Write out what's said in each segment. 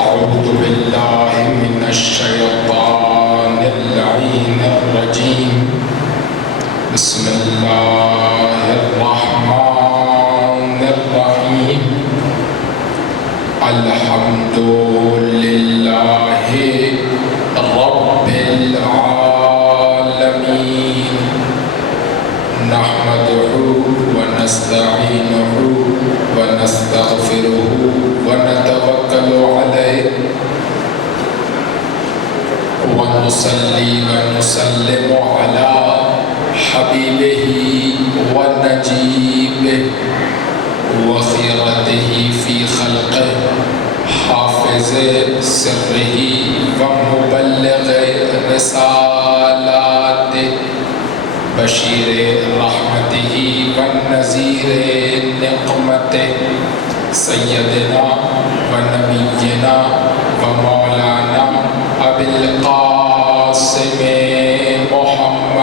أعوذ بالله من الشيطان اللعين الرجيم. بسم الله الرحمن الرحيم. الحمد لله رب العالمين. نحمده ونستعينه ونستغفره ونتوكل عليه ونصلي ونسلم على حبيبه ونجيبه وخيرته في خلقه حافظ سره ومبلغ رسالاته بشير رحمته ونذير نقمته سيدنا ونبينا ومولانا أبي القاسم محمد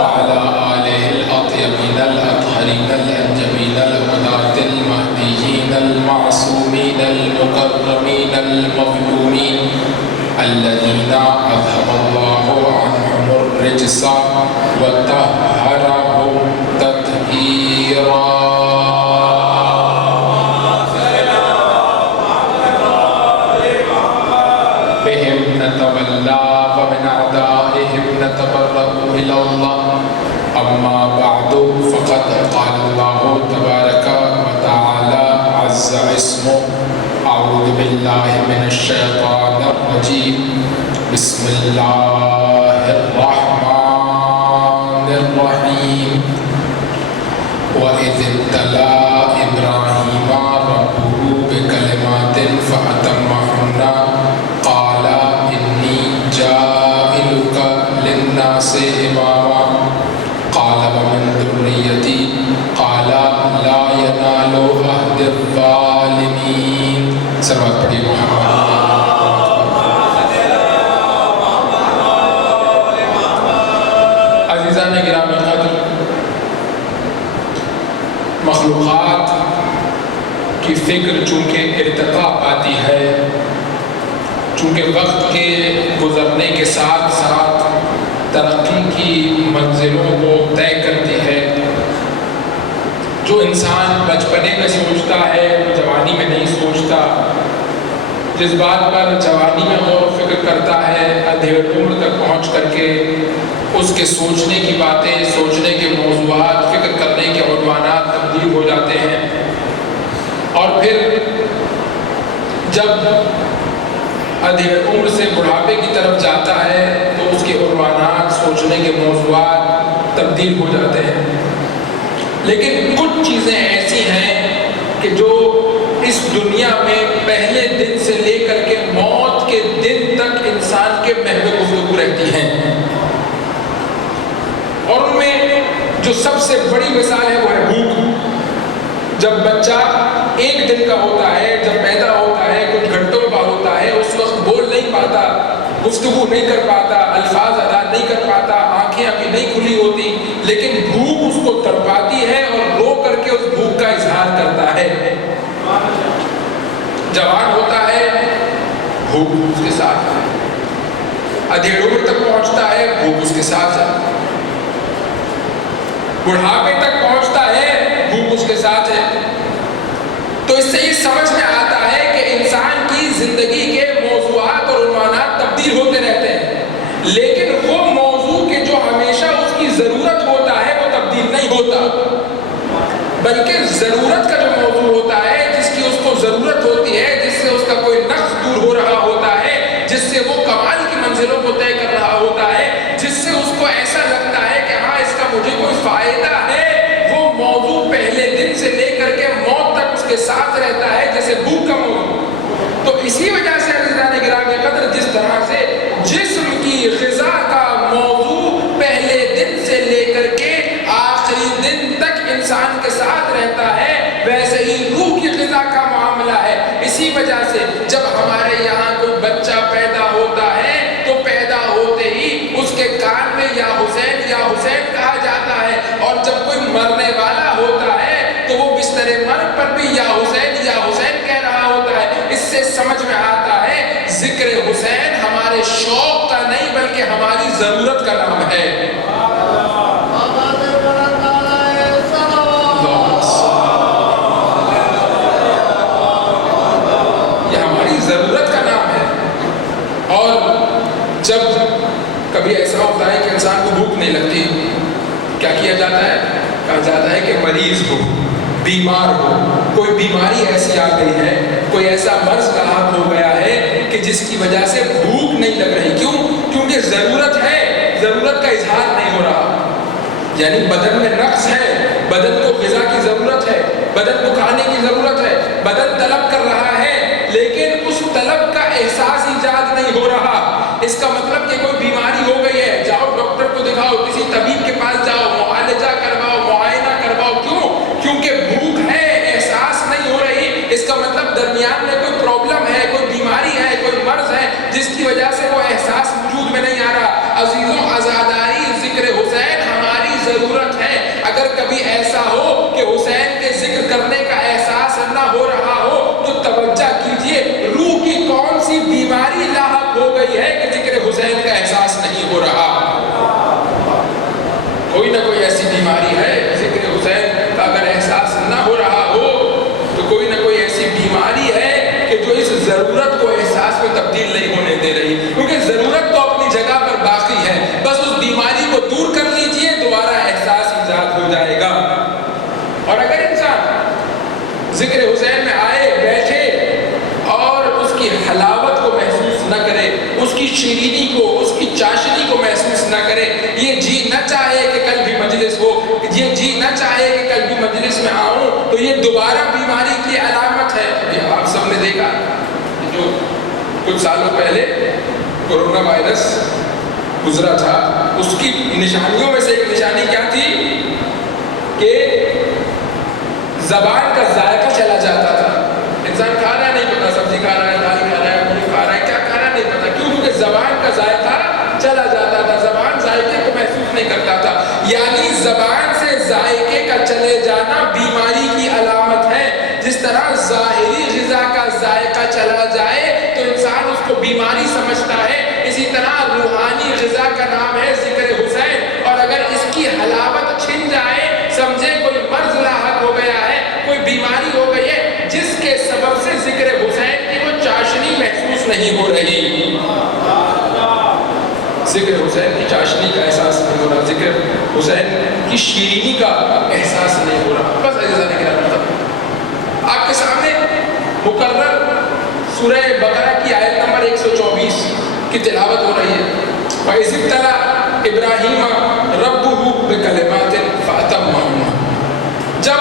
وعلى آله الأطيبين الأطهرين الأنجبين الهداة المهديين المعصومين المكرمين المظلومين الذين أذهب الله عنهم الرجس وطهرهم تطهيرا. بهم نتولى ومن أعدائهم نتبرأ إلى الله. أما بعد فقد قال الله تبارك وتعالى عز اسمه. أعوذ بالله من الشيطان الرجيم. بسم الله الرحمن الرحيم. وإذ ابتلى إبراهيم ربه بكلمات فأتمهن قال إني جاعلك للناس إماما قال ومن ذريتي قال لا ينال عهد الظالمين. صلوات پڑھیے محمد. عزیزان گرامی قدر، مخلوقات کی فکر چونکہ ارتقا پاتی ہے، چونکہ وقت کے گزرنے کے ساتھ ساتھ ترقی کی منزلوں کو طے کرتی ہے. جو انسان بچپنے میں سوچتا ہے وہ جوانی میں نہیں سوچتا. جس بات پر جوانی میں غور و فکر کرتا ہے ادھیڑ عمر تک پہنچ کر کے اس کے سوچنے کی باتیں، سوچنے کے موضوعات، فکر کرنے کے عنوانات تبدیل ہو جاتے ہیں. اور پھر جب ادھیڑ عمر سے بڑھاپے کی طرف جاتا ہے تو اس کے عنوانات، سوچنے کے موضوعات تبدیل ہو جاتے ہیں. لیکن کچھ چیزیں ایسی ہیں کہ جو اس دنیا میں پہلے دن سے لے کر کے موت کے دن تک انسان کے محو گفتگو رہتی ہیں. اور ان میں جو سب سے بڑی مثال ہے وہ ہے بھوک. جب بچہ ایک دن کا ہوتا ہے، جب پیدا ہوتا ہے، کچھ گھنٹوں کا ہوتا ہے، اس وقت بول نہیں پاتا، گفتگو نہیں کر پاتا، الفاظ ادا نہیں کر پاتا، آنکھیں ابھی نہیں کھلی ہوتی، لیکن بھوک اس کو تڑپاتی ہے اور رو کر کے اس بھوک کا اظہار کرتا ہے. جوان ہوتا ہے، بھوک اس کے ساتھ ہے. ادھیڑ عمر تک پہنچتا ہے، بھوک اس کے ساتھ ہے. بڑھاپے تک پہنچتا ہے، بھوک اس کے ساتھ ہے. تو اس سے یہ سمجھ میں آتا ہے کہ انسان کی زندگی کے موضوعات اور عنوانات تبدیل ہوتے رہتے ہیں، لیکن وہ موضوع کہ جو ہمیشہ اس کی ضرورت ہوتا ہے وہ تبدیل نہیں ہوتا، بلکہ ضرورت کا جو موضوع ہوتا ہے، جس کی اس کو ضرورت ہوتی ہے، جس سے اس کا کوئی نقص دور ہو رہا ہوتا ہے، جس سے وہ کمال کی منزلوں کو طے کر رہا ہوتا ہے، جس سے اس کو ایسا لگتا ہے کہ ہاں اس کا مجھے کوئی فائدہ ہے، وہ موضوع پہلے دن سے لے کر کے موت تک اس کے ساتھ رہتا ہے، جیسے بھوک کا موضوع. تو اسی وجہ سے عزیزان گرامی قدر جس طرح سے جسم کی غذا کا موضوع پہلے دن سے لے کر کے آخری دن تک انسان کے ساتھ رہتا ہے، ویسے ہی روح کی غذا کا معاملہ ہے۔ اسی وجہ سے جب ہمارے یہاں کوئی بچہ پیدا ہوتا ہے تو پیدا ہوتے ہی اس کے کان میں یا حسین کہا جاتا ہے، اور جب کوئی مرنے والا ہوتا ہے تو وہ بستر مرگ پر بھی یا حسین کہہ رہا ہوتا ہے۔ اس سے سمجھ میں آتا ہے ذکر حسین ہمارے شوق کا نہیں بلکہ ہماری ضرورت کا نام ہے۔ ضرورت کا نام ہے۔ اور جب کبھی ایسا ہوتا ہے کہ انسان کو بھوک نہیں لگتی، کیا کیا جاتا ہے؟ کہا جاتا ہے کہ مریض ہو، بیمار ہو، کوئی بیماری ایسی آ گئی ہے، کوئی ایسا مرض لاحق ہو گیا ہے کہ جس کی وجہ سے بھوک نہیں لگ رہی۔ کیوں؟ کیونکہ ضرورت ہے، ضرورت کا اظہار نہیں ہو رہا، یعنی بدن میں نقص ہے، بدن کو غذا کی ضرورت ہے، بدن کو کھانے کی ضرورت ہے، بدن طلب کر رہا ہے، لیکن اس طلب کا احساس ایجاد نہیں ہو رہا۔ اس کا مطلب کہ کوئی بیماری ہو گئی ہے، جاؤ ڈاکٹر کو دکھاؤ، کسی طبیب کے پاس جاؤ، معالجہ کرواؤ، معائنہ کرواؤ۔ کیوں؟ کیونکہ بھوک ہے، احساس نہیں ہو رہی۔ اس کا مطلب درمیان میں کوئی پرابلم ہے، کوئی بیماری ہے، کوئی مرض ہے جس کی وجہ سے وہ احساس وجود میں نہیں آ رہا۔ عزیزوں، عزاداری ذکر حسین ہماری ضرورت ہے۔ اگر کبھی ایسا ہو کہ حسین کے ذکر کرنے کا احساس نہ ہو رہا ہو تو توجہ کیجئے، روح کی کون سی بیماری لاحق ہو گئی ہے کہ ذکر حسین کا احساس نہیں ہو رہا؟ کوئی نہ کوئی ایسی بیماری ہے، ذکر حسین کا اگر احساس نہ ہو رہا ہو تو کوئی نہ کوئی ایسی بیماری ہے کہ جو اس ضرورت کو احساس میں تبدیل نہیں ہونے دے رہی۔ کیونکہ ضرورت تو اپنی جگہ پر باقی ہے، بس اس بیماری کو دور کر لیجئے، دوبارہ احساس ایجاد ہو جائے گا۔ اور اگر انسان ذکر حسین میں آئے، بیٹھے اور اس کی حلاوت کو محسوس نہ کرے، اس کی شیرینی کو، اس کی چاشنی کو محسوس نہ کرے، یہ جی نہ چاہے کہ کل بھی مجلس ہو، یہ جی نہ چاہے کہ کل بھی مجلس میں آؤں، تو یہ دوبارہ بیماری کی علامت ہے۔ یہ آپ سب نے دیکھا جو کچھ سالوں پہلے کورونا وائرس گزرا تھا، اس کی نشانیوں میں سے ایک نشانی کیا تھی کہ زبان کا ذائقہ چلا جاتا تھا۔ انسان کھا رہا ہے نہیں پتا، سبزی کھا رہا ہے، دال کھا رہا ہے، پوری کھا رہا ہے، کیا کھا رہا ہے نہیں پتا۔ کیوں؟ کیونکہ زبان کا ذائقہ چلا جاتا تھا، زبان ذائقے کو محسوس نہیں کرتا تھا۔ یعنی زبان سے ذائقے کا چلے جانا بیماری کی علامت ہے۔ جس طرح ظاہری غذا کا ذائقہ چلا جائے تو انسان اس کو بیماری سمجھتا ہے، اسی طرح روحانی غذا کا نام ہے ذکر حسین، اور اگر اس کی حلاوت چھن جائے، سمجھے کوئی مرض لاحق ہو گیا ہے، کوئی بیماری ہو گئی ہے جس کے سبب سے ذکر حسین کی وہ چاشنی محسوس نہیں ہو رہی، ذکر حسین کی چاشنی کا احساس نہیں ہو رہا، ذکر حسین کی شیرینی کا احساس نہیں ہو رہا۔ بس ایسا نہیں کہنا مطلب آپ کے سامنے مقرر سورہ بقرہ کی آیت نمبر 124 کی تلاوت ہو رہی ہے۔ وَإِذِ ابْتَلَىٰ إِبْرَاهِيمَ رَبُّهُ بِكَلِمَاتٍ فَأَتَمَّهُنَّ، جب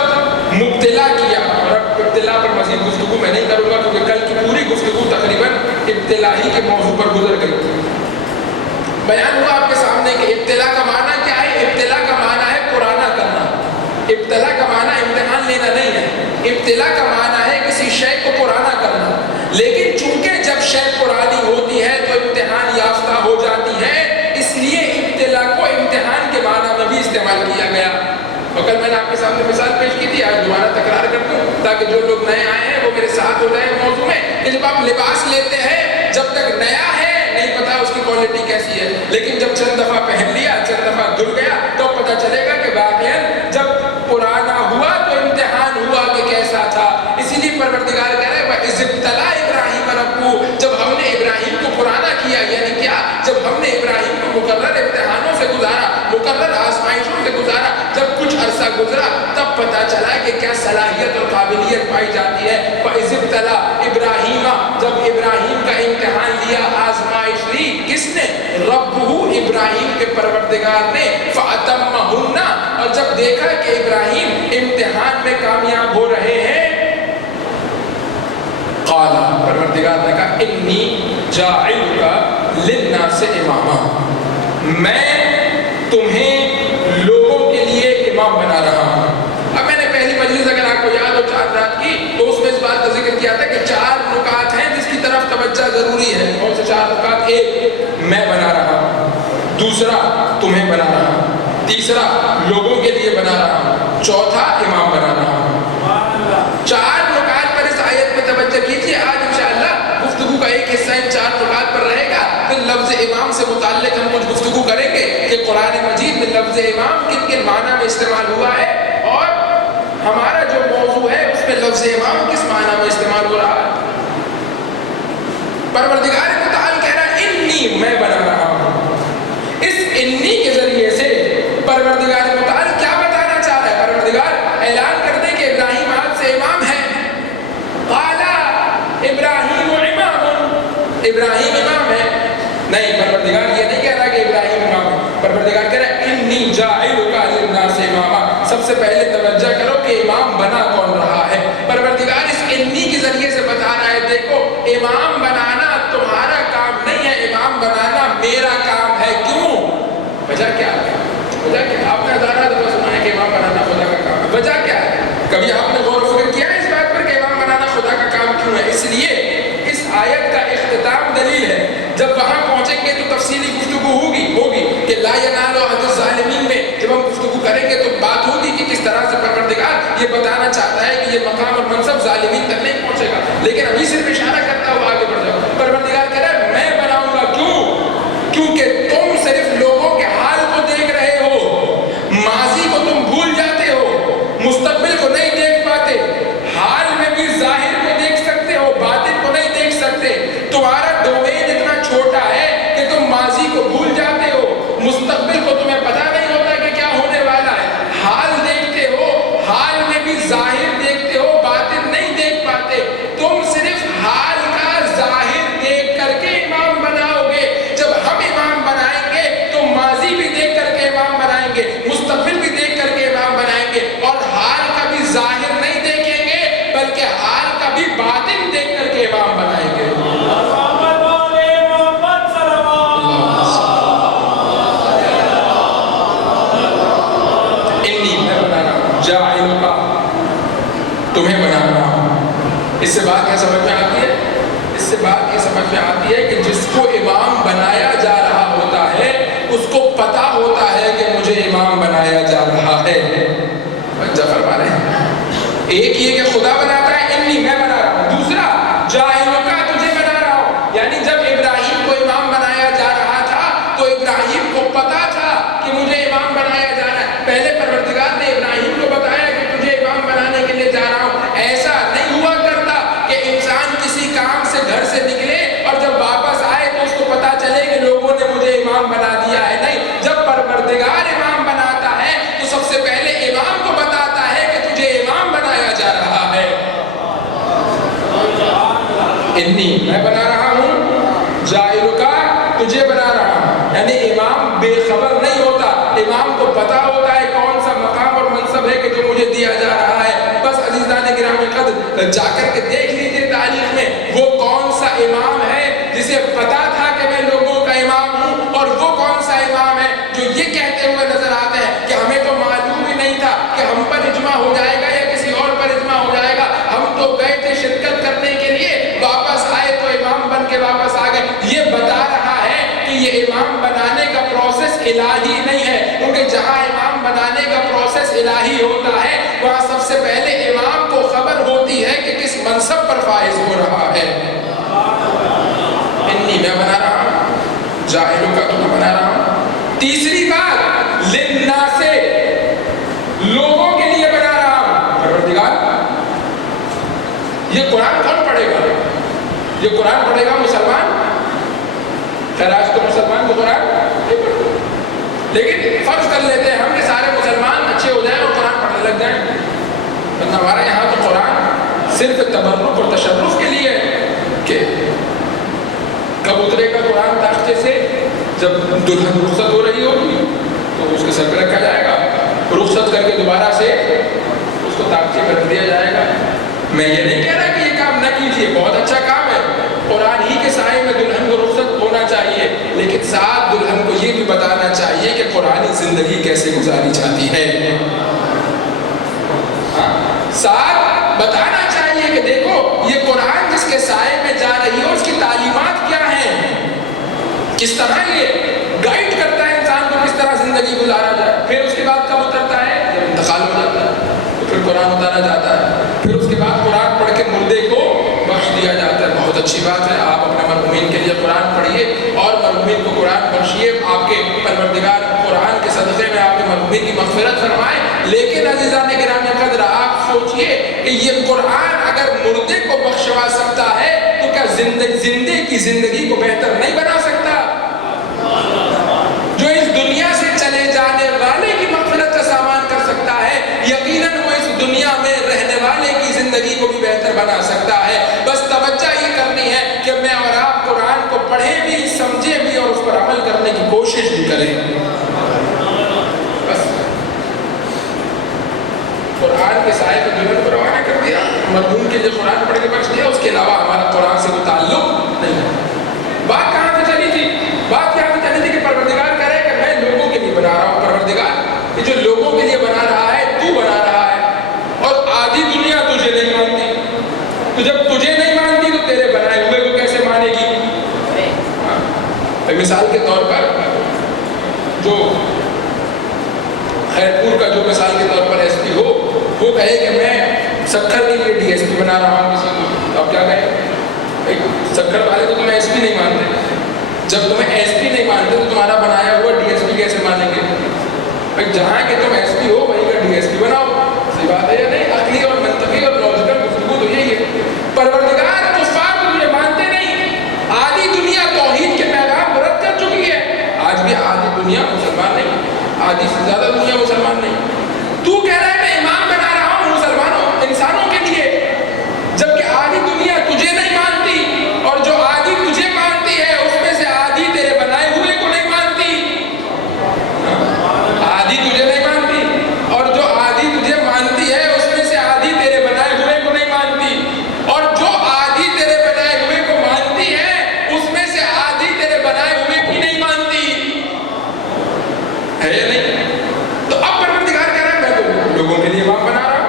مبتلا کیا، اور اب ابتلا پر مزید گفتگو میں نہیں کروں گا کیونکہ کل کی پوری گفتگو تقریباً ابتلا ہی کے موضوع پر گزر گئی۔ بیان ہوا آپ کے سامنے کہ ابتلا کا معنی کیا ہے؟ ابتلا کا معنی ہے پرانا کرنا۔ ابتلا کا معنی امتحان لینا نہیں ہے، ابتلا کا معنی ہے کسی شے کو پرانا کرنا۔ لیکن چونکہ جب شے پرانی ہوتی ہے تو امتحان یافتہ ہو جاتی ہے، اس لیے ابتلا کو امتحان کے معنی میں بھی استعمال کیا گیا۔ اور کل میں نے آپ کے سامنے مثال پیش کی تھی، آج دوبارہ تکرار کر دوں تاکہ جو لوگ نئے آئے ہیں وہ میرے ساتھ ہو جائیں موضوع میں، کہ جب آپ لباس لیتے ہیں، جب تک نیا ہے نہیں پتا اس کی کوالٹی کیسی ہے، لیکن جب چند دفعہ پہن لیا، چند دفعہ دھل گیا تو پتہ چلے گا کہ واقعاً جب پرانا ہوا تو امتحان ہوا کہ کیسا تھا۔ اسی لیے پروردگار کہہ رہے ہیں وَإِذِ ابْتَلَىٰ إِبْرَاهِيمَ رَبُّهُ، جب ہم نے ابراہیم کو پرانا کیا، یعنی کیا؟ جب ہم نے ابراہیم کو مقرر امتحانوں سے گزارا، مقرر آزمائشوں سے گزارا، جب کچھ عرصہ گزرا تب پتہ چلا کہ کیا صلاحیت اور قابلیت پائی جاتی ہے۔ وَإِذِ ابْتَلَىٰ إِبْرَاهِيمَ، جب ابراہیم کا امتحان لیا، آزمائش لی، کس نے؟ رَبُّهُ، ابراہیم کے پروردگار نے، فَأَتَمَّهُنَّ، اور جب دیکھا کہ ابراہیم امتحان میں کامیاب ہو رہے ہیں، قال، پروردگار نے کہا انی جاعلک للناس اماما، میں تمہیں لوگوں کے لیے امام بنا رہا ہوں۔ اب میں نے پہلی مجلس اگر آپ کو یاد ہو 4 رات کی تو اس میں اس بات کا ذکر کیا تھا کہ 4 نکات ہیں جس کی طرف توجہ ضروری ہے۔ کون سے 4 نکات؟ ایک، میں بنا رہا ہوں، دوسرا تمہیں بنا رہا ہوں، تیسرا لوگوں کے لیے بنا رہا ہوں، چوتھا امام بنا رہا ہوں۔ 4 نکات پر اس آیت میں توجہ کیجیے۔ آج انشاءاللہ گفتگو کا ایک حصہ ان 4 نکات پر رہے گا، پھر لفظ امام سے متعلق ہم کچھ گفتگو کریں گے کہ قرآن مجید میں لفظ امام کن کن معنی میں استعمال ہوا ہے، اور ہمارا جو موضوع ہے اس میں لفظ امام کس معنی میں استعمال ہو رہا ہے۔ پروردگار متعال کہہ رہا ہے انی، میں بنا رہا ہوں۔ اس انی کے ذریعے سے پروردگار متعال کیا بتانا چاہ رہا ہے؟ پروردگار اعلان کر دے کہ ابراہیم آج سے امام ہے۔ قال ابراہیم امام، ابراہیم امام ہے؟ نہیں، پروردگار یہ نہیں کہہ رہا کہ ابراہیم امام ہے، پروردگار کہہ رہا ہے انی جاعلک للناس اماما۔ سب سے پہلے توجہ کرو کہ امام بنا کون رہا ہے۔ پروردگار اس انی کے ذریعے سے بتا رہا ہے دیکھو امام بنانا تمہارا کام نہیں ہے، امام بنانا میرا کام ہے۔ کیوں؟ وجہ کیا ہے؟ وجہ کیا؟ آپ نے ہزارہ دفعہ سنا ہے کہ امام بنانا خدا کا کام ہے، وجہ کیا ہے؟ کبھی آپ نے غور و فکر کیا ہے اس بات پر کہ امام بنانا خدا کا کام کیوں ہے؟ اس لیے اس آیت کا اختتام دلیل ہے۔ جب وہاں پہنچیں گے تو تفصیلی گفتگو ہوگی کہ لا ینال عہد الظالمین میں جب ہم گفتگو کریں گے تو بات ہوگی کہ کس طرح سے پروردگار یہ بتانا چاہتا ہے کہ یہ مقام اور منصب ظالمین تک نہیں پہنچے گا، لیکن ابھی صرف اشارہ کرتا ہوا آگے بڑھ جاؤ۔ پروردگار کہہ رہا ہے میں بناؤں گا۔ کیوں؟ کیونکہ تم صرف لوگوں کے حال کو دیکھ رہے ہو، ماضی کو تم بھول جاتے ہو، مستقبل کو نہیں دیکھ پاتے، حال میں بھی ظاہر کو دیکھ سکتے ہو، باطن کو نہیں دیکھ سکتے۔ تمہارا ڈومین اتنا چھوٹا ہے کہ تم ماضی کو بھول جاتے ہو، مستقبل کو تمہیں پتہ نہیں ہوتا کہ کیا ہونے والا ہے، حال دیکھتے ہو، حال میں بھی ظاہر دیکھتے ہو، باطن نہیں دیکھ پاتے۔ تم صرف حال کا ظاہر دیکھ کر کے امام بناؤ گے۔ جب ہم امام بنائیں گے تو ماضی بھی دیکھ کر کے امام بنائیں گے، مستقبل بھی دیکھ کر کے امام بنائیں گے، اور حال کا بھی ظاہر نہیں دیکھیں گے بلکہ حال کا بھی باطن دیکھ کر کے امام بنائیں گے۔ تمہیں بنا رہا ہوں۔ اس سے بات کیا سمجھ میں آتی ہے؟ اس سے بات یہ سمجھ میں آتی ہے کہ جس کو امام بنایا جا رہا ہوتا ہے اس کو پتا ہوتا ہے کہ مجھے امام بنایا جا رہا ہے۔ فرما رہے ہیں ایک یہ کہ خدا بناتا ہے انی، میں بنا رہا ہوں، دوسرا جاعلک، تجھے بنا رہا ہوں۔ یعنی جب ابراہیم کو امام بنایا جا رہا تھا تو ابراہیم کو پتا تھا کہ مجھے امام بنایا جا رہا ہے۔ پہلے پروردگار نے ابراہیم کو بتایا کہ تجھے امام بنانے کے لیے جا رہا ہوں۔ ایسا نہیں ہوا کرتا کہ انسان کسی کام سے گھر سے نکلے اور جب واپس آئے تو اس کو پتا چلے کہ لوگوں نے مجھے امام بنا دیا ہے۔ نہیں، جب پروردگار امام بناتا ہے تو سب سے پہلے امام کو بتاتا ہے کہ تجھے امام بنایا جا رہا ہے۔ انی، میں بنا رہا ہوں، جاعلک، تجھے بنا رہا ہوں۔ یعنی امام بے خبر نہیں ہوتا، امام کو پتا ہوتا ہے کون سا مقام اور منصب ہے کہ جو مجھے دیا جا رہا ہے۔ بس عزیزان گرامی قدر جا کر کے دیکھ لیجیے تاریخ میں وہ کون سا امام ہے جسے پتا تھا کہ میں لوگوں کا امام ہوں، اور وہ کون سا امام ہے جو یہ کہتے ہوئے نظر آتے ہیں کہ ہمیں تو معلوم ہی نہیں تھا کہ ہم پر اجماع ہو جائے گا یا کسی اور پر اجماع ہو جائے گا، ہم تو گئے تھے شرکت کرنے کے لیے، واپس آئے تو امام بن کے واپس آ گئے۔ یہ بتا رہا ہے کہ یہ امام بنانے کا پروسیس الہی نہیں ہے، کیونکہ جہاں امام بنانے کا پروسیس الہی ہوتا ہے وہاں سب سے پہلے امام کو خبر ہوتی ہے کہ کس منصب پر فائز ہو رہا ہے۔ انی، میں بنا رہا ہوں، جاعلک، تمہیں بنا رہا ہوں۔ تیسری بات، للناس، لوگوں کے لیے بنا رہا ہوں۔ پروردگار یہ قرآن کون پڑھے گا؟ یہ قرآن پڑھے گا مسلمان؟ خیر آج تو مسلمان کو قرآن نہیں پڑھتے، لیکن فرض کر لیتے ہیں ہم کہ سارے مسلمان اچھے ہو جائیں اور قرآن پڑھنے لگ جائیں، ورنہ ہمارے یہاں تو قرآن صرف تبرک اور تشرف کے لیے کہ کب اترے گا قرآن تاخچے سے؟ جب دلہن رخصت ہو رہی ہوگی تو اس کے سر پہ رکھا جائے گا، رخصت کر کے دوبارہ سے اس کو تاخچے پہ رکھ دیا جائے گا۔ میں یہ نہیں کہہ رہا کہ یہ کام نہ کیجیے، لیجیے، بہت اچھا کام ہے، قرآن ہی کے سائے میں دلہن کو رخصت ہونا چاہیے، لیکن ساتھ دلہن کو یہ بھی بتانا چاہیے کہ قرآنی زندگی کیسے گزاری جاتی ہے۔ ساتھ بتانا چاہیے کہ دیکھو یہ قرآن جس کے سائے میں جا رہی ہے اس کی تعلیمات کیا ہیں، کس طرح یہ گائیڈ کرتا ہے انسان کو کس طرح زندگی گزارا جائے۔ پھر اس کے بعد کب اترتا ہے؟ جب انتقال ہو جاتا ہے تو پھر قرآن اتارا جاتا ہے، پھر اس کے بعد قرآن پڑھ کے مردے کو بخش دیا جاتا ہے۔ بہت اچھی بات ہے، آپ اپنے مرحومین کے لیے قرآن پڑھیے اور مرحومین کو قرآن بخشیے، آپ کے پروردگار قرآن کے صدقے میں آپ کے مرحومین کی مغفرت فرمائے۔ لیکن عزیزان گرامی قدر، آپ سوچئے کہ یہ قرآن اگر مردے کو بخشوا سکتا ہے تو کیا زندے کی زندگی کو بہتر نہیں بنا سکتا؟ جو اس دنیا سے چلے جانے والے کی مغفرت کا سامان کر سکتا ہے، یقیناً وہ اس دنیا میں رہنے والے کی زندگی کو بھی بہتر بنا سکتا ہے۔ بس توجہ یہ کرنی ہے کہ میں اور آپ قرآن کو پڑھیں بھی، سمجھیں بھی اور اس پر عمل کرنے کی کوشش بھی کریں۔ بس قرآن کے سائے کو دلہن کو روانہ کر دیا، مرحوم کے لیے قرآن پڑھ کے بخش دیا، اس کے علاوہ ہمارا قرآن سے کوئی تعلق نہیں ہے۔ بات کہاں سے چلی تھی؟ بات یہاں سے چلی تھی کہ پروردگار کہہ رہے کہ میں لوگوں کے لیے بنا رہا ہوں، پروردگار یہ جو لوگوں کے لیے بنا رہا ہے تو بنا رہا ہے، اور آدھی دنیا تجھے نہیں مانتی، تو جب تجھے نہیں مانتی تو تیرے بنائے ہوئے کو کیسے مانے گی؟ مثال کے طور پر جو خیرپور کا جو مثال کے طور پر ایس پی ہو، وہ کہے کہ میں سکھر کے لیے ڈی ایس پی بنا رہا ہوں کسی کو، آپ کیا کہیں؟ سکھر والے تو تمہیں ایس پی نہیں مانتے، جب تمہیں ایس پی نہیں مانتے تو تمہارا بنایا ہوا ڈی ایس پی کیسے مانیں گے؟ بھائی جہاں کہ تم ایس پی ہو وہیں کا ڈی ایس پی بناؤ، صحیح بات ہے یا نہیں؟ عقلی اور منطقی اور لاجیکل گفتگو تو یہی ہے۔ پروردگار کفار کو تجھے مانتے نہیں، آدھی دنیا توحید کے پیغام کو رد کر چکی ہے، آج بھی آدھی دنیا مسلمان نہیں، آدھی سے زیادہ دنیا مسلمان نہیں۔ تو کہہ رہا ہے میں امام بنا رہا ہوں مسلمانوں انسانوں کے لیے، جبکہ آدھی دنیا تجھے نہیں مانتی، اور جو آدھی تجھے مانتی ہے اس میں سے آدھی تیرے بنائے ہوئے کو نہیں مانتی۔ آدھی تجھے نہیں مانتی، اور جو آدھی تجھے مانتی ہے اس میں سے آدھی تیرے بنائے ہوئے کو نہیں مانتی، اور جو آدھی تیرے بنائے ہوئے کو مانتی ہے اس میں سے آدھی تیرے بنائے ہوئے کی نہیں مانتی ہے یا نہیں؟ تو اب پروردگار کہہ رہا ہے میں تو لوگوں کے لیے امام بنا رہا ہوں۔